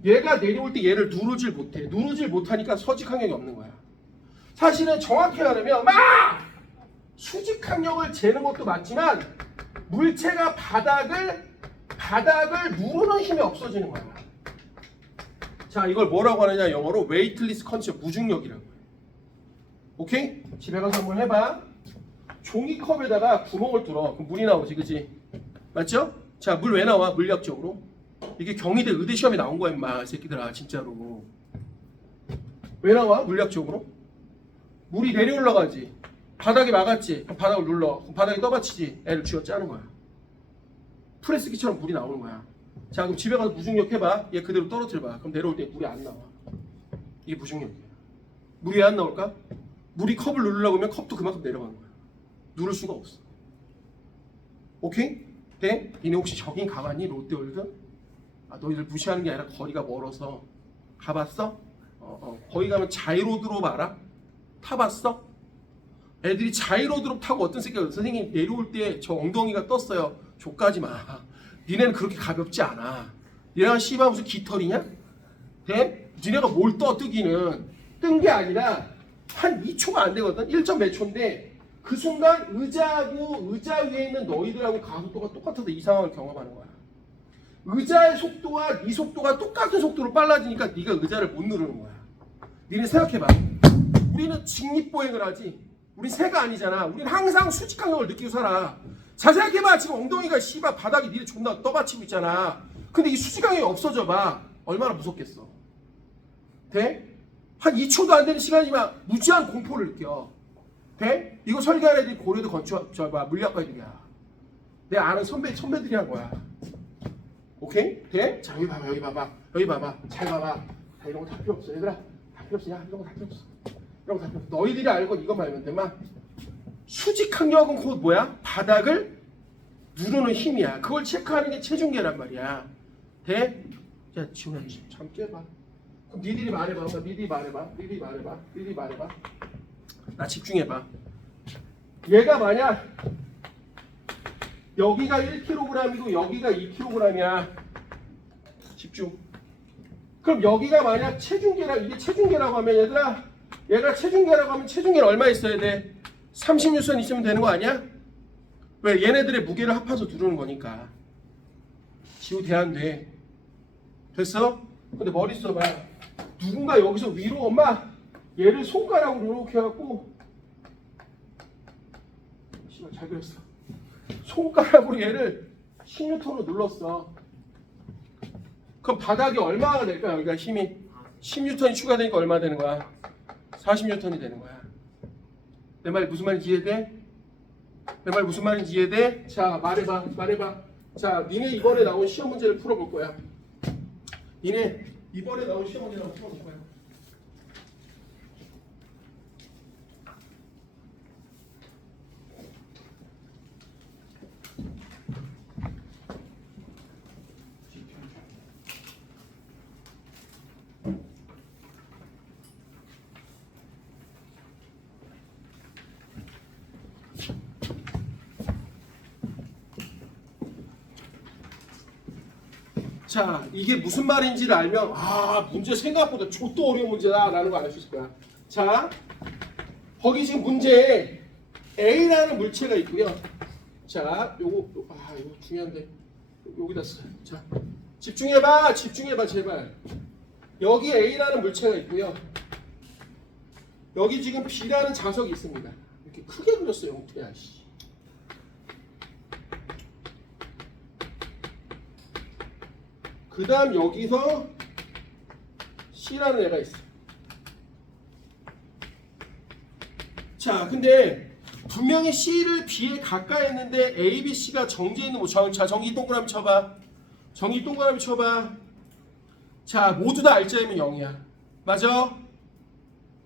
얘가 내려올 때 얘를 누르질 못해. 누르질 못하니까 서직항력이 없는 거야. 사실은 정확히 말하면 막 수직항력을 재는 것도 맞지만 물체가 바닥을 누르는 힘이 없어지는 거야. 자, 이걸 뭐라고 하느냐? 영어로 weightless condition, 무중력이라고 해. 오케이? 집에 가서 한번 해봐. 종이컵에다가 구멍을 뚫어. 그럼 물이 나오지, 그치? 맞죠? 자, 물 왜 나와? 물리학적으로. 이게 경희대 의대 시험에 나온 거야, 임마. 이 새끼들아, 진짜로. 왜 나와? 물리학적으로. 물이 내려 올라가지. 바닥에 막았지. 그럼 바닥을 눌러. 그럼 바닥에 떠받치지. 애를 쥐어짜는 거야. 프레스기처럼 물이 나오는 거야. 자, 그럼 집에 가서 무중력 해봐. 얘 그대로 떨어뜨려봐. 그럼 내려올 때 물이 안 나와. 이게 무중력이야. 물이 왜 안 나올까? 물이 컵을 누르려고 하면 컵도 그만큼 내려가는 거야. 누를 수가 없어. 오케이? 네? 니네 혹시 저긴 가봤니? 롯데월드? 아, 너희들 무시하는 게 아니라 거리가 멀어서. 가봤어? 거기 가면 자이로드롭 알아? 타봤어? 애들이 자이로드롭 타고 어떤 새끼가 선생님 내려올 때 저 엉덩이가 떴어요. 족가지 마. 니네는 그렇게 가볍지 않아. 니네가 씨발 무슨 깃털이냐? 네? 니네가 뭘 떠 뜨기는 뜬 게 아니라 한 2초가 안 되거든. 1점 몇 초인데 그 순간 의자하고 의자 위에 있는 너희들하고 가속도가 똑같아서 이 상황을 경험하는 거야. 의자의 속도와 네 속도가 똑같은 속도로 빨라지니까 네가 의자를 못 누르는 거야. 니네 생각해봐. 우리는 직립보행을 하지. 우린 새가 아니잖아. 우린 항상 수직항력을 느끼고 살아. 잘 생각해봐. 지금 엉덩이가 씨발 바닥에 니네 존나 떠받치고 있잖아. 근데 이 수직항력이 없어져 봐. 얼마나 무섭겠어. 돼? 한 2초도 안 되는 시간이면 무지한 공포를 느껴. 돼? 이거 설계한 애들이 고려대 물리학과 애들이야. 내 아는 선배들이 한 거야. 오케이? 돼? 자, 여기 봐봐. 잘 봐봐. 다 이런 거 다 필요 없어. 얘들아. 다 필요 없어. 야, 이런 거 다 필요 없어. 이런 거 다 필요 없어. 너희들이 알고 이것만 알면 돼. 막 수직항력은 곧 뭐야? 바닥을 누르는 힘이야. 그걸 체크하는 게 체중계란 말이야. 돼? 야, 지훈아, 참 깨봐. 그럼 니들이 말해봐. 니들이 말해봐. 나 집중해봐. 얘가 만약 여기가 1kg이고 여기가 2kg이야. 집중. 그럼 여기가 만약 이게 체중계라고 하면 얘가 체중계라고 하면 체중계는 얼마 있어야 돼? 30뉴턴 있으면 되는 거 아니야? 왜? 얘네들의 무게를 합해서 두르는 거니까. 지우 돼 안 돼? 됐어? 근데 머리 써봐. 누군가 여기서 위로 엄마 얘를 손가락으로 이렇게 해갖고 씨발 잘 그렸어. 손가락으로 얘를 10N으로 눌렀어. 그럼 바닥이 얼마가 될까? 여기가 힘이 10N이 추가되니까 얼마 되는 거야? 40N이 되는 거야. 내 말 무슨 말인지 이해돼? 내 말 무슨 말인지 이해돼? 자, 말해봐. 자, 니네 이번에 나온 시험 문제를 풀어볼 거야. 니네 이번에 나온 시험 문제를 풀어볼 거야. 자, 이게 무슨 말인지를 알면 문제 생각보다 족도 어려운 문제다 라는 걸 알 수 있을 거야. 자, 거기 지금 문제에 A라는 물체가 있고요. 자, 요거 중요한데 여기다 써. 자, 집중해봐 제발. 여기 A라는 물체가 있고요. 여기 지금 B라는 자석이 있습니다. 이렇게 크게 그렸어요, 영태야. 그 다음 여기서 C라는 애가 있어. 자, 근데 분명히 C를 B에 가까이 했는데 A, B, C가 정지해 있는 자, 정기 동그라미 쳐봐. 자, 모두 다 R자이면 0이야. 맞아?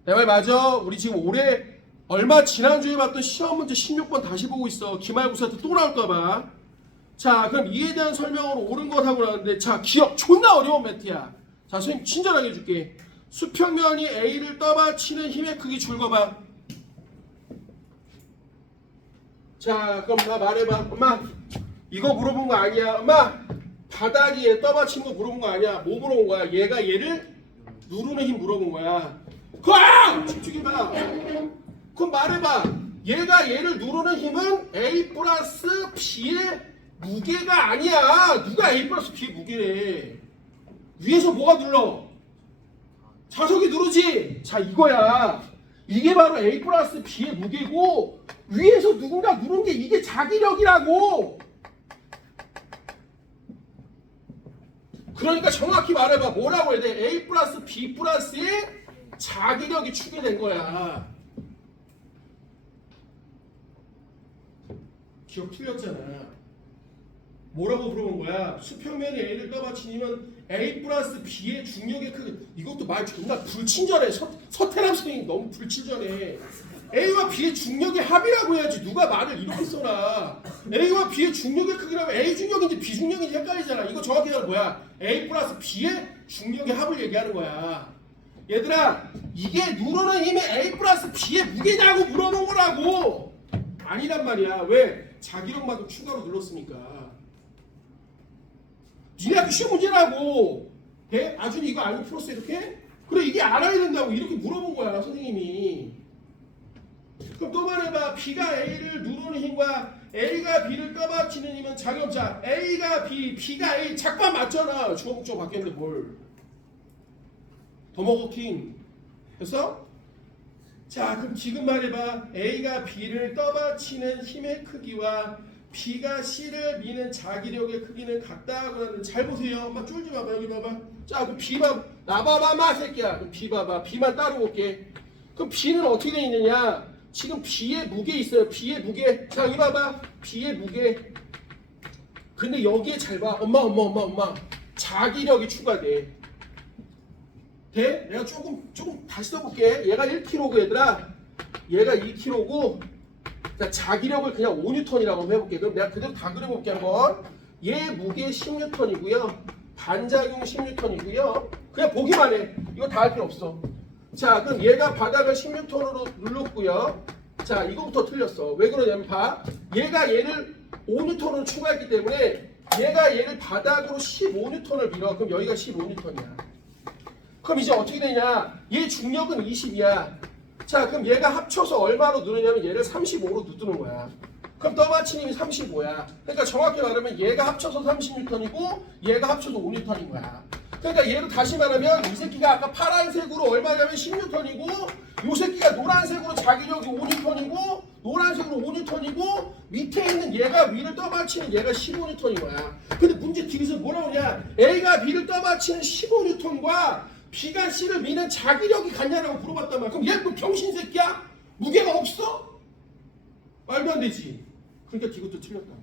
내 말 맞아? 우리 지금 올해 얼마 지난주에 봤던 시험 문제 16번 다시 보고 있어. 기말고사 때 또 나올까봐. 자, 그럼 이에 대한 설명으로 옳은 것 하고 나왔는데, 자, 기억 존나 어려운 매트야. 자, 선생님 친절하게 해줄게. 수평면이 A를 떠받치는 힘의 크기 줄거봐. 자, 그럼 나 말해봐. 엄마, 이거 물어본 거 아니야. 엄마, 바닥이 얘 떠받치는 거 물어본 거 아니야. 뭐 물어본 거야? 얘가 얘를 누르는 힘 물어본 거야. 그럼! 집중해봐. 그럼 말해봐. 얘가 얘를 누르는 힘은 A 플러스 B의 무게가 아니야. 누가 A 플러스 B의 무게래. 위에서 뭐가 눌러? 자석이 누르지. 자, 이거야. 이게 바로 A 플러스 B의 무게고, 위에서 누군가 누른 게 이게 자기력이라고. 그러니까 정확히 말해봐. 뭐라고 해야 돼? A 플러스 B 플러스의 자기력이 추계된 거야. 기억 틀렸잖아. 뭐라고 물어본 거야? 수평면이 A를 떠받치면 A 플러스 B의 중력의 크기. 이것도 말 존나 불친절해. 서태람 선생님 너무 불친절해. A와 B의 중력의 합이라고 해야지. 누가 말을 이렇게 써라. A와 B의 중력의 크기라면 A 중력인지 B 중력인지 헷갈리잖아. 이거 정확히 말하면 뭐야? A 플러스 B의 중력의 합을 얘기하는 거야. 얘들아, 이게 누르는 힘이 A 플러스 B의 무게냐고 물어본 거라고. 아니란 말이야. 왜? 자기력만큼 추가로 눌렀으니까. 니네 학교 시험 문제라고. 돼? 아준이 이거 알고 풀었어 이렇게? 그래, 이게 알아야 된다고 이렇게 물어본 거야 선생님이. 그럼 또 말해봐. B가 A를 누르는 힘과 A가 B를 떠받치는 힘은 자기업자. A가 B, B가 A. 작반 맞잖아. 주어 목적 바뀌었는데 뭘. 더 먹어킹. 됐어? 자, 그럼 지금 말해봐. A가 B를 떠받치는 힘의 크기와 B가 C를 미는 자기력의 크기는 같다고 하는데, 잘 보세요. 엄마 쫄지 마봐. 여기 봐봐. 자, 그럼 B 봐. 나 봐봐, 마 새끼야. 그럼 B 봐봐. B만 따로 볼게. 그럼 B는 어떻게 돼 있느냐? 지금 B의 무게 있어요. B의 무게. 자, 여기 봐봐. B의 무게. 근데 여기에 잘 봐. 엄마. 자기력이 추가돼. 돼? 내가 조금 다시 써볼게. 얘가 1kg고 얘들아. 얘가 2kg고. 자, 자기력을 그냥 5N이라고 한번 해볼게. 그럼 내가 그대로 다 그려볼게 한번. 얘 무게 10N이고요. 반작용 10N이고요. 그냥 보기만 해. 이거 다 할 필요 없어. 자, 그럼 얘가 바닥을 10N으로 눌렀고요. 자, 이거부터 틀렸어. 왜 그러냐면 봐. 얘가 얘를 5N으로 추가했기 때문에 얘가 얘를 바닥으로 15N을 밀어. 그럼 여기가 15N이야. 그럼 이제 어떻게 되냐? 얘 중력은 20이야. 자, 그럼 얘가 합쳐서 얼마로 누르냐면 얘를 35로 누르는 거야. 그럼 떠받치는 힘이 35야. 그러니까 정확히 말하면 얘가 합쳐서 30N이고 얘가 합쳐서 5N인 거야. 그러니까 얘를 다시 말하면 이 새끼가 아까 파란색으로 얼마냐면 10N이고 이 새끼가 노란색으로 자기력이 5N이고 노란색으로 5N이고 밑에 있는 얘가 위를 떠받치는 얘가 15N인 거야. 근데 문제 뒤에서 뭐라고 하냐? A가 B를 떠받치는 15N과 B가 C를 미는 자기력이 같냐라고 물어봤단 말이야. 그럼 얘 뭐 병신 새끼야? 무게가 없어? 말도 안 되지. 그러니까 이것도 틀렸다.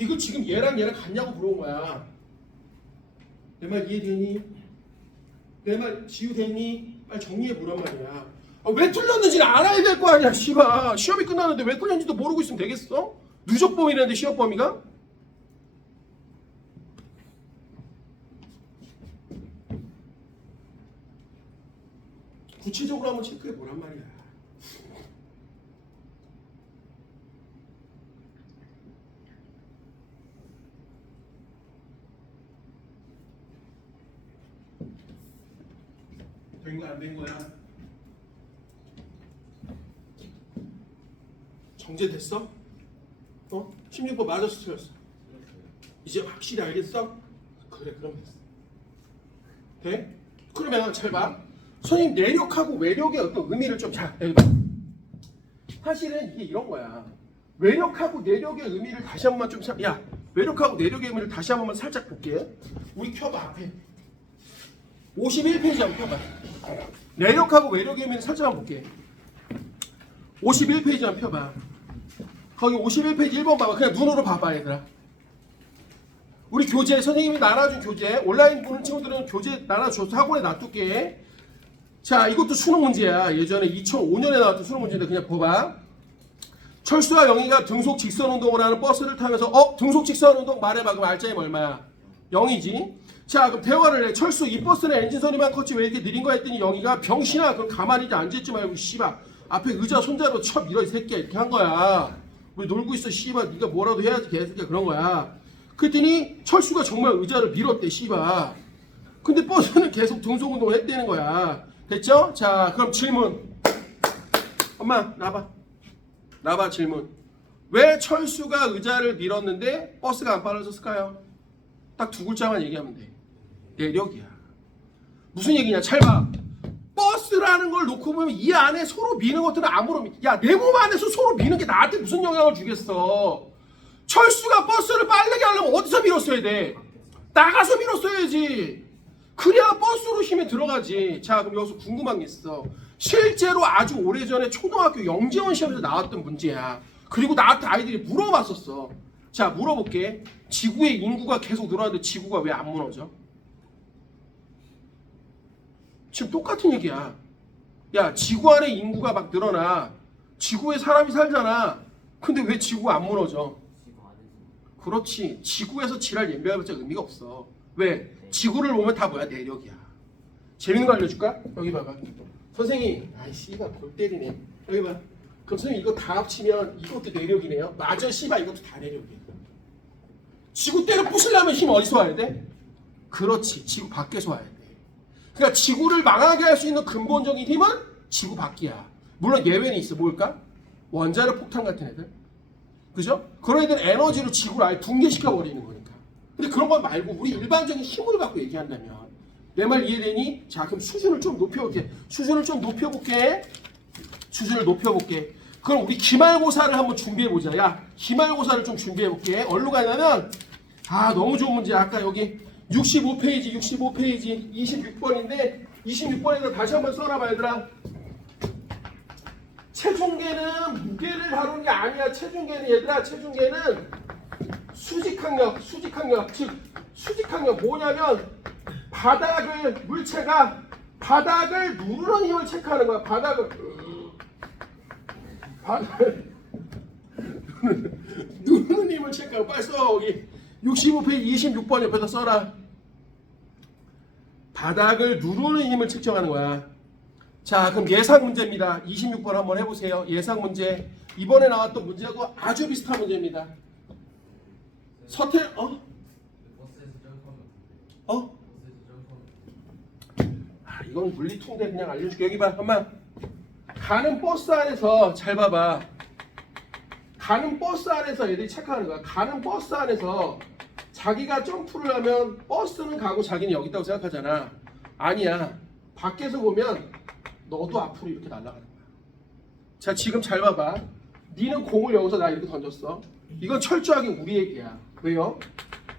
이거 지금 얘랑 같냐고 물어본 거야. 내 말 이해되니? 내 말 지우되니? 빨리 정리해 보란 말이야. 왜 틀렸는지는 알아야 될 거 아니야. 씨발. 시험이 끝나는데 왜 틀렸는지도 모르고 있으면 되겠어? 누적 범위라는데 시험 범위가? 구체적으로 한번 체크해 보란 말이야. 된 거야, 안 된 거야? 정제됐어? 16번 맞았어, 틀렸어? 이제 확실히 알겠어? 그래, 그럼 됐어. 돼? 그러면 잘 봐. 선생님, 내력하고 외력의 어떤 의미를 좀 잘 해봐. 사실은 이게 이런 거야. 외력하고 내력의 의미를 다시 한 번만 좀 외력하고 내력의 의미를 다시 한 번만 살짝 볼게. 우리 켜봐, 앞에. 51페이지 한번 펴봐. 내력하고 외력의 의미를 살짝 한번 볼게. 51페이지 한번 펴봐. 거기 51페이지 1번 봐봐. 그냥 눈으로 봐봐, 얘들아. 우리 교재, 선생님이 나눠준 교재, 온라인 보는 친구들은 교재 나눠줘서 학원에 놔둘게. 자, 이것도 수능 문제야. 예전에 2005년에 나왔던 수능 문제인데 그냥 봐봐. 철수와 영희가 등속 직선 운동을 하는 버스를 타면서 등속 직선 운동 말해봐. 그럼 알짜임 얼마야? 0이지. 자, 그럼 대화를 해. 철수, 이 버스는 엔진 소리만 컸지 왜 이렇게 느린 거야 했더니 영희가 병신아 그럼 가만히 앉아있지 말고 씨발 앞에 의자 손잡고 쳐 밀어 이 새끼야 이렇게 한 거야. 우리 놀고 있어 씨발 네가 뭐라도 해야지 개새끼야 그런 거야. 그랬더니 철수가 정말 의자를 밀었대 씨발. 근데 버스는 계속 등속 운동을 했다는 거야. 됐죠? 자, 그럼 질문. 엄마 나봐 질문. 왜 철수가 의자를 밀었는데 버스가 안 빨라졌을까요? 딱 두 글자만 얘기하면 돼. 내력이야. 무슨 얘기냐? 잘 봐. 버스라는 걸 놓고 보면 이 안에 서로 미는 것들은 아무런 야, 내 몸 안에서 서로 미는 게 나한테 무슨 영향을 주겠어? 철수가 버스를 빠르게 하려면 어디서 밀었어야 돼? 나가서 밀었어야지. 그래야 버스로 힘이 들어가지. 자, 그럼 여기서 궁금한 게 있어. 실제로 아주 오래전에 초등학교 영재원 시험에서 나왔던 문제야. 그리고 나한테 아이들이 물어봤었어. 자, 물어볼게. 지구의 인구가 계속 늘어나는데 지구가 왜 안 무너져? 지금 똑같은 얘기야. 야, 지구 안에 인구가 막 늘어나. 지구에 사람이 살잖아. 근데 왜 지구가 안 무너져? 그렇지. 지구에서 지랄 연비해봤자 의미가 없어. 왜? 지구를 보면 다 뭐야? 내력이야. 재밌는 거 알려줄까? 여기 봐봐. 선생님, 아이 씨발 골 때리네. 여기 봐. 그럼 선생님 이거 다 합치면 이것도 내력이네요. 맞아 씨발 이것도 다 내력이야. 지구 때려 부수려면 힘 어디서 와야 돼? 그렇지. 지구 밖에서 와야 돼. 그러니까 지구를 망하게 할 수 있는 근본적인 힘은 지구 밖이야. 물론 예외는 있어. 뭘까? 원자력 폭탄 같은 애들. 그죠? 그런 애들 에너지로 지구를 아예 붕괴시켜 버리는 거니까. 근데 그런 건 말고 우리 일반적인 힘을 갖고 얘기한다면 내 말 이해되니? 자, 그럼 수준을 좀 높여볼게. 수준을 높여볼게. 그럼 우리 기말고사를 한번 준비해보자. 야, 기말고사를 좀 준비해볼게. 어디로 가냐면 너무 좋은 문제. 아까 여기 65페이지 26번인데 26번에다 다시 한번 써놔봐 얘들아. 체중계는 무게를 다루는 게 아니야. 체중계는 얘들아, 체중계는 수직항력. 즉 수직항력 뭐냐면 물체가 바닥을 누르는 힘을 체크하는 거야. 바닥을 누르는 힘을 체크하고. 빨리 써. 여기 65페이지 26번 옆에다 써라. 바닥을 누르는 힘을 측정하는 거야. 자, 그럼 예상 문제입니다. 26번 한번 해보세요. 예상 문제. 이번에 나왔던 문제하고 아주 비슷한 문제입니다. 이건 물리통대 그냥 알려줄게. 여기 봐. 엄마. 가는 버스 안에서 잘 봐봐. 가는 버스 안에서 애들이 체크하는 거야. 가는 버스 안에서 자기가 점프를 하면 버스는 가고 자기는 여기 있다고 생각하잖아. 아니야. 밖에서 보면 너도 앞으로 이렇게 날아가는 거야. 자, 지금 잘 봐봐. 니는 공을 여기서 나 이렇게 던졌어. 이건 철저하게 우리 얘기야. 왜요?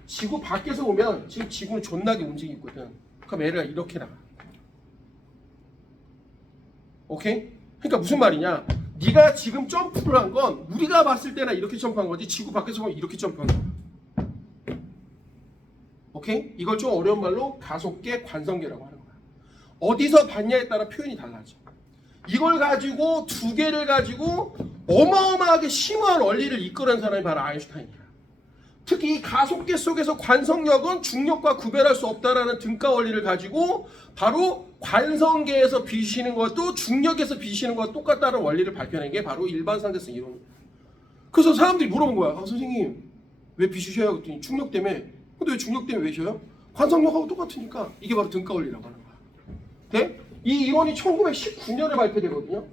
지구 밖에서 보면 지금 지구는 존나게 움직이고 있거든. 그럼 애가 이렇게 나가. 오케이? 그러니까 무슨 말이냐? 네가 지금 점프를 한 건 우리가 봤을 때나 이렇게 점프한 거지 지구 밖에서 보면 이렇게 점프한 거야. 오케이? 이걸 좀 어려운 말로 가속계, 관성계라고 하는 거야. 어디서 봤냐에 따라 표현이 달라져. 이걸 가지고 두 개를 가지고 어마어마하게 심오한 원리를 이끌어낸 사람이 바로 아인슈타인이야. 특히 이 가속계 속에서 관성력은 중력과 구별할 수 없다라는 등가 원리를 가지고 바로 관성계에서 비시는 것도 중력에서 비시는 것과 똑같다는 원리를 밝혀낸 게 바로 일반상대성 이론이야. 그래서 사람들이 물어본 거야. 선생님 왜 비시셔요? 그랬더니 중력 때문에. 근데 왜 중력 때문에 왜 쉬어요? 관성력하고 똑같으니까. 이게 바로 등가 원리라고 하는 거야. 네? 이 이론이 1919년에 발표되거든요.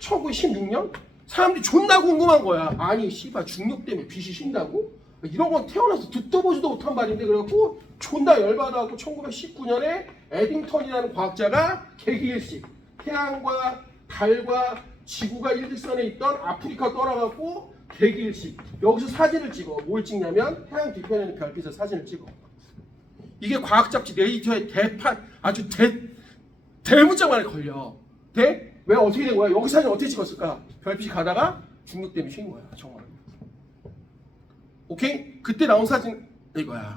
1916년? 사람들이 존나 궁금한 거야. 아니 씨발 중력 때문에 빛이 쉰다고? 이런 건 태어나서 듣도 보지도 못한 말인데. 그래갖고 존나 열받아갖고 1919년에 에딩턴이라는 과학자가 개기일식 태양과 달과 지구가 일직선에 있던 아프리카 떠나갖고 개기일식 여기서 사진을 찍어. 뭘 찍냐면 태양 뒤편에 있는 별빛의 사진을 찍어. 이게 과학 잡지 네이처의 아주 대문짝만에 걸려. 돼? 왜 어떻게 된 거야? 여기 사진 어떻게 찍었을까? 별빛이 가다가 중력 때문에 쉰 거야. 정말. 오케이? 그때 나온 사진 이거야.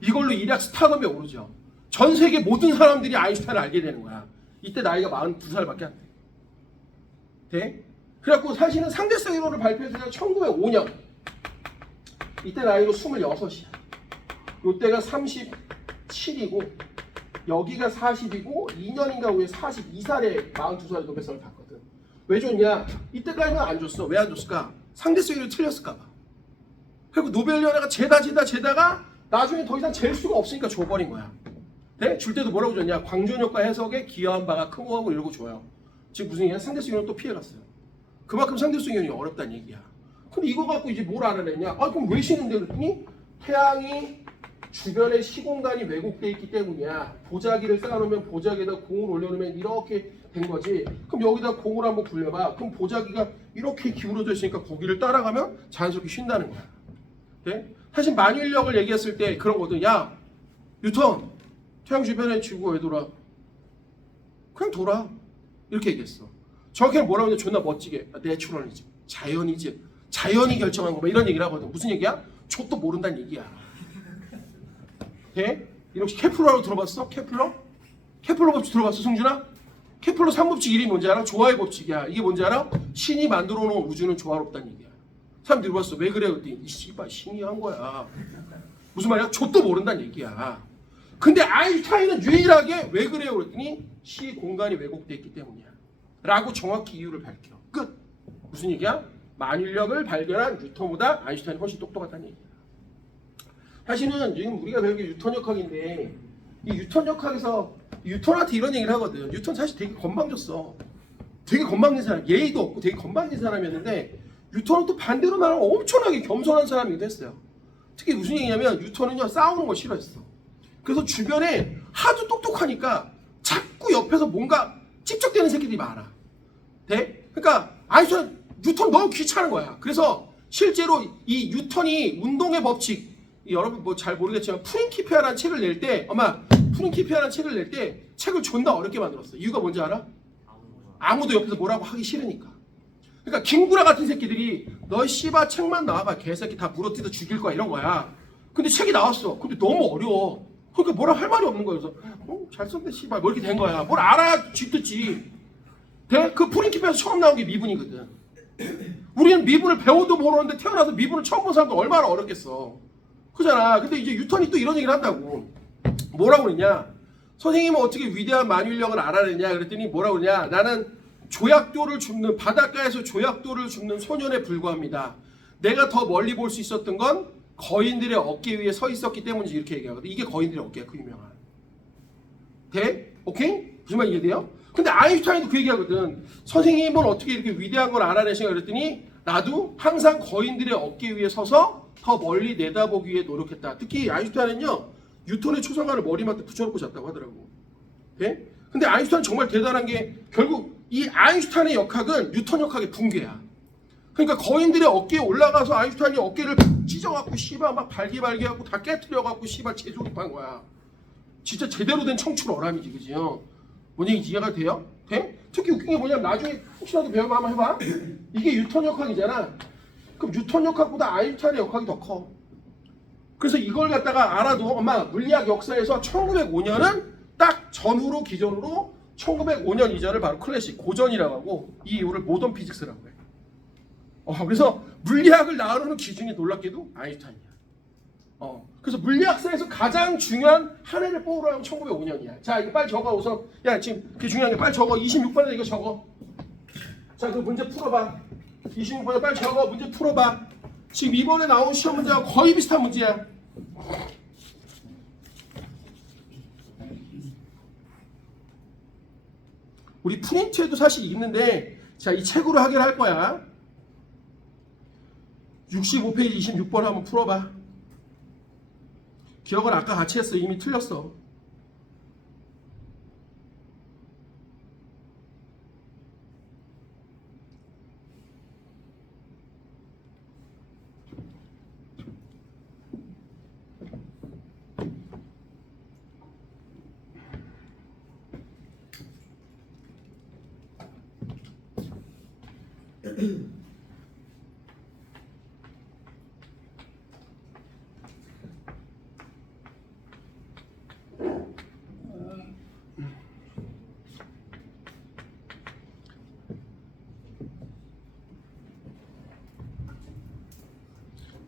이걸로 일약 스타덤에 오르죠. 전 세계 모든 사람들이 아인슈타인을 알게 되는 거야. 이때 나이가 42살밖에 안 돼. 돼? 그래갖고 사실은 상대성 이론을 발표했을 때가 1905년. 이때 나이로 26이야. 요때가 37이고 여기가 40이고 2년인가 후에 42살에 42살에 노벨상을 받거든. 왜 줬냐? 이때까지는 안 줬어. 왜 안 줬을까? 상대성 이론이 틀렸을까 봐. 그리고 노벨위원회가 재다가 나중에 더 이상 잴 수가 없으니까 줘버린 거야. 네? 줄 때도 뭐라고 줬냐? 광존효과 해석에 기여한 바가 크고 하고 이러고 줘요. 지금 무슨 얘기야? 상대성 이론을 또 피해갔어요. 그만큼 상대성 이론이 어렵다는 얘기야. 근데 이거 갖고 이제 뭘 알아냈냐? 아 그럼 왜 쉬는데 그랬더니 태양이 주변에 시공간이 왜곡되어 있기 때문이야. 보자기를 쌓아놓으면 보자기에다 공을 올려놓으면 이렇게 된 거지. 그럼 여기다 공을 한번 굴려봐. 그럼 보자기가 이렇게 기울어져 있으니까 거기를 따라가면 자연스럽게 쉰다는 거야. 네? 사실 만유인력을 얘기했을 때 그런 거거든. 야 뉴턴 태양 주변에 지구가 왜 돌아? 그냥 돌아. 이렇게 얘기했어. 정확히는 뭐라고 했냐? 존나 멋지게 내추럴리즘, 자연이지. 자연이 결정한 거 뭐 이런 얘기를 하거든. 무슨 얘기야? 족도 모른다는 얘기야. 네? 이렇게 케플러로 들어봤어? 케플러? 케플러 법칙 들어봤어, 승준아? 케플러 3법칙 1이 뭔지 알아? 조화의 법칙이야. 이게 뭔지 알아? 신이 만들어 놓은 우주는 조화롭다는 얘기야. 사람들이 물어봤어. 왜 그래? 그랬더니 이 씨발 신이 한 거야. 무슨 말이야? 족도 모른다는 얘기야. 근데 아인슈타인은 유일하게 왜 그래요? 그랬더니 시 공간이 왜곡되어 있기 때문이야. 라고 정확히 이유를 밝혀. 끝. 무슨 얘기야? 만유인력을 발견한 뉴턴보다 아인슈타인이 훨씬 똑똑하다는 얘기야. 사실은 지금 우리가 배운 게 뉴턴역학인데 이 뉴턴역학에서 뉴턴한테 이런 얘기를 하거든. 뉴턴 사실 되게 건방졌어. 되게 건방진 사람, 예의도 없고 되게 건방진 사람이었는데 뉴턴은 또 반대로 말하면 엄청나게 겸손한 사람이기도 했어요. 특히 무슨 얘기냐면 뉴턴은요 싸우는 걸 싫어했어. 그래서 주변에 하도 똑똑하니까 자꾸 옆에서 뭔가 찝쩍대는 새끼들이 많아. 돼? 그러니까 아인슈타인 뉴턴 너무 귀찮은 거야. 그래서 실제로 이 뉴턴이 운동의 법칙 여러분 뭐 잘 모르겠지만 프린키피아라는 책을 낼 때 프린키피아라는 책을 낼 때 책을 존나 어렵게 만들었어. 이유가 뭔지 알아? 아무도 옆에서 뭐라고 하기 싫으니까. 그러니까 김구라 같은 새끼들이 너 씨바 책만 나와봐 개새끼 다 물어뜯어 죽일 거야 이런 거야. 근데 책이 나왔어. 근데 너무 어려워. 그러니까 뭐라 할 말이 없는 거야. 그래서 잘 썼네 씨발 뭐 이렇게 된 거야. 뭘 알아 쥐뜯지. 그 프린키피아에서 처음 나온 게 미분이거든. 우리는 미분을 배워도 모르는데 태어나서 미분을 처음 본 사람도 얼마나 어렵겠어. 그잖아. 근데 이제 뉴턴이 또 이런 얘기를 한다고. 뭐라고 그랬냐? 선생님은 어떻게 위대한 만유인력을 알아냈냐? 그랬더니 뭐라고 그러냐? 나는 조약돌을 줍는 바닷가에서 조약돌을 줍는 소년에 불과합니다. 내가 더 멀리 볼 수 있었던 건 거인들의 어깨 위에 서 있었기 때문이지 이렇게 얘기하거든. 이게 거인들의 어깨야 그 유명한. 돼? 오케이? 무슨 말 이해돼요? 근데 아인슈타인도 그 얘기하거든. 선생님은 어떻게 이렇게 위대한 걸 알아내시냐 그랬더니 나도 항상 거인들의 어깨 위에 서서 더 멀리 내다보기 위해 노력했다. 특히 아인슈타인은요 뉴턴의 초상화를 머리맡에 붙여놓고 잤다고 하더라고. 네? 근데 아인슈타인 정말 대단한 게 결국 이 아인슈타인의 역학은 뉴턴 역학의 붕괴야. 그러니까 거인들의 어깨에 올라가서 아인슈타인이 어깨를 찢어갖고 씨발 막 발기발기하고 다 깨트려갖고 씨발 재조립한 거야. 진짜 제대로 된 청출어람이지 그지? 뭔 얘기인지 이해가 돼요? 돼? 특히 웃긴 게 뭐냐면 나중에 혹시라도 배우면 한번 해봐. 이게 뉴턴 역학이잖아. 그럼 뉴턴 역학보다 아인슈타인의 역학이 더 커. 그래서 이걸 갖다가 알아도 엄마 물리학 역사에서 1905년은 딱 전후로 기전으로 1905년 이전을 바로 클래식 고전이라고 하고 이 이후를 모던 피직스라고 해. 그래서 물리학을 나누는 기준이 놀랍게도 아인슈타인이야. 그래서 물리학사에서 가장 중요한 한 해를 뽑으라면 1905년이야. 자 이거 빨리 적어 우선. 야 지금 그게 중요한 게 빨리 적어. 26번에 이거 적어. 자 그 문제 풀어봐. 26번에 빨리 적어. 문제 풀어봐. 지금 이번에 나온 시험 문제와 거의 비슷한 문제야. 우리 프린트에도 사실 있는데 자 이 책으로 하기를 할 거야. 65페이지 26번 한번 풀어봐. 기억을 아까 같이 했어. 이미 틀렸어.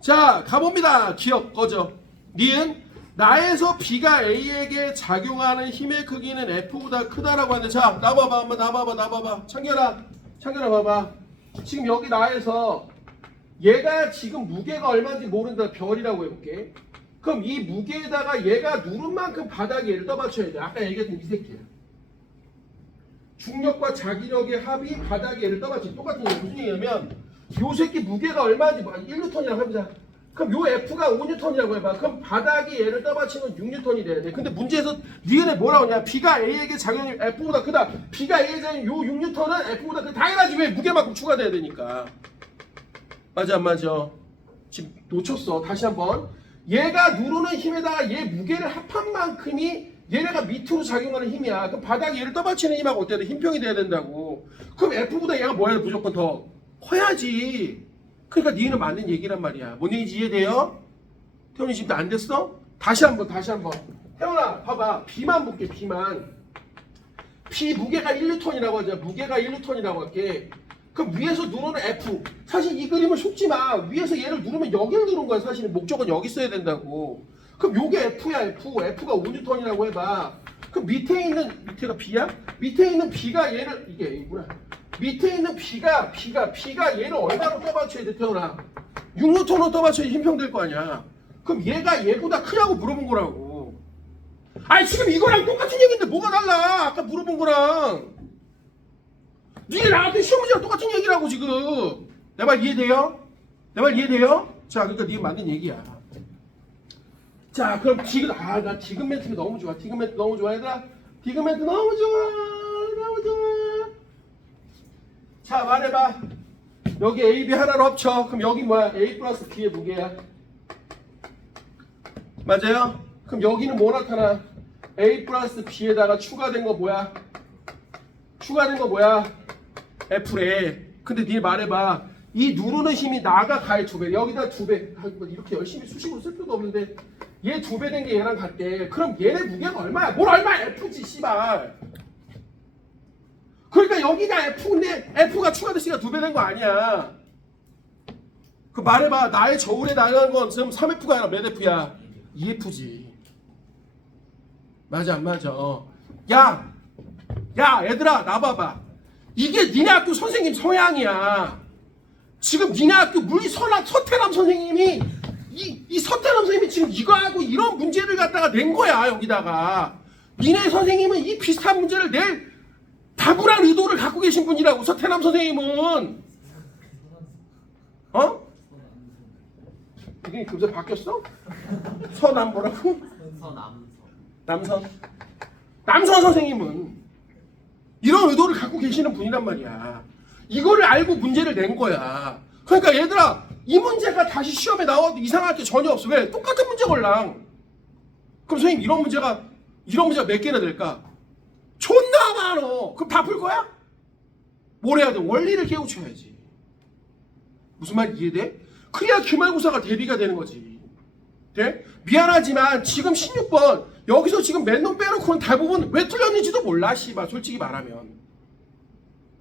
자, 가봅니다. 기억 꺼져. 니은 나에서 B가 A에게 작용하는 힘의 크기는 F보다 크다라고 하는데, 자, 나봐봐. 한번 나봐봐. 창결아 봐봐. 지금 여기 나에서 얘가 지금 무게가 얼마인지 모른다. 별이라고 해볼게. 그럼 이 무게에다가 얘가 누른 만큼 바닥에 얘를 떠받쳐야 돼. 아까 얘기했던 이 새끼야. 중력과 자기력의 합이 바닥에 얘를 떠받쳐. 똑같은 얘기. 무슨 얘기냐면 요 새끼 무게가 얼마인지 1N이라고 해보자. 그럼 요 F가 5N이라고 해봐. 그럼 바닥에 얘를 떠받치면 6N이 돼야 돼. 근데 문제에서 니은에 뭐라고 하냐. B가 A에게 작용이 F보다 크다. B가 A에게 작용이 요 6N은 F보다 크다. 당연하지. 왜? 무게만큼 추가돼야 되니까. 맞아 안 맞아? 지금 놓쳤어. 다시 한번. 얘가 누르는 힘에다가 얘 무게를 합한 만큼이 얘네가 밑으로 작용하는 힘이야. 그럼 바닥에 얘를 떠받치는 힘하고 어때야 돼? 힘평이 돼야 된다고. 그럼 F보다 얘가 뭐야? 무조건 더 커야지. 그러니까 니는 맞는 얘기란 말이야. 뭔 얘기인지 이해돼요? 태훈이 지금 안 됐어? 다시 한번. 태훈아 봐봐. B만 볼게. B만. B 무게가 1N이라고 하자. 무게가 1N이라고 할게. 그럼 위에서 누르는 F. 사실 이 그림을 속지 마. 위에서 얘를 누르면 여기를 누른 거야. 사실 목적은 여기 써야 된다고. 그럼 요게 F야. F가 5N이라고 해봐. 그럼 밑에가 B야? 밑에 있는 B가 얘를 이게 A구나. 밑에 있는 B가 얘를 얼마로 떠받쳐야 돼, 태어나? 6N으로 떠받쳐야 힘평될 거 아니야. 그럼 얘가 얘보다 크냐고 물어본 거라고. 아니 지금 이거랑 똑같은 얘기인데 뭐가 달라? 아까 물어본 거랑. 니네 나한테 시험 문제랑 똑같은 얘기라고 지금. 내 말 이해돼요? 자, 그러니까 니가 맞는 얘기야. 자, 그럼 나 디귿 멘트 너무 좋아. 얘들아. 디귿 멘트 너무 좋아. 자, 말해봐. 여기 A, B 하나로 합쳐. 그럼 여기 뭐야? A 플러스 B의 무게야. 맞아요? 그럼 여기는 뭐 나타나? A 플러스 B에다가 추가된 거 뭐야? F래. 근데 니 말해봐. 이 누르는 힘이 나가 가의 2배. 여기다 2배. 이렇게 열심히 수식으로 쓸 필요도 없는데 얘 2배 된 게 얘랑 같대. 그럼 얘네 무게가 얼마야? 뭘 얼마야? F지 씨발. 그러니까 여기가 F인데 F가 추가됐으니까 2배 된 거 아니야. 그 말해봐. 나의 저울에 나가는 건 지금 3F가 아니라 몇 F야? 2F지. 맞아 안 맞아? 야 얘들아 나 봐봐. 이게 니네 학교 선생님 성향이야. 지금 니네 학교 서태남 선생님이 이 서태남 선생님이 지금 이거 하고 이런 문제를 갖다가 낸 거야. 여기다가 니네 선생님은 이 비슷한 문제를 낼 다분한 의도를 갖고 계신 분이라고. 서태남 선생님은 이게 금세 바뀌었어? 서남 뭐라고? 남선 선생님은 이런 의도를 갖고 계시는 분이란 말이야. 이거를 알고 문제를 낸 거야. 그러니까 얘들아 이 문제가 다시 시험에 나와도 이상할 게 전혀 없어. 왜? 똑같은 문제 걸랑. 그럼 선생님 이런 문제가 몇 개나 될까? 존나 많어. 그럼 다 풀 거야? 뭘 해야 돼? 원리를 깨우쳐야지. 무슨 말 이해돼? 그래야 기말고사가 대비가 되는 거지. 돼? 미안하지만 지금 16번 여기서 지금 몇 놈 빼놓고는 대부분 왜 틀렸는지도 몰라. 씨발 솔직히 말하면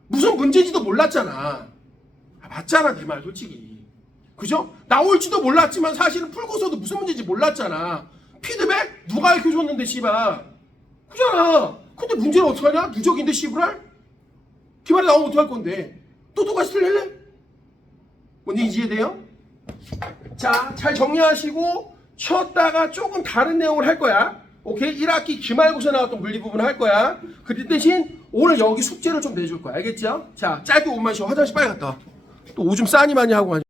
무슨 문제인지도 몰랐잖아. 맞잖아 내 말 솔직히. 그죠? 나올지도 몰랐지만 사실은 풀고서도 무슨 문제인지 몰랐잖아. 피드백? 누가 알려줬는데 씨발. 그잖아. 근데 문제는 어떡하냐? 누적인데 씨부랄? 기말에 나오면 어떡할 건데? 또 똑같이 틀릴래? 뭔지 이해돼요? 자, 잘 정리하시고 쉬었다가 조금 다른 내용을 할 거야. 오케이? 1학기 기말고사 나왔던 물리 부분 할 거야. 그 대신 오늘 여기 숙제를 좀 내줄 거야. 알겠죠? 자, 짧게 5만 쉬어. 화장실 빨리 갔다 와. 또 오줌 싸니 많이 하고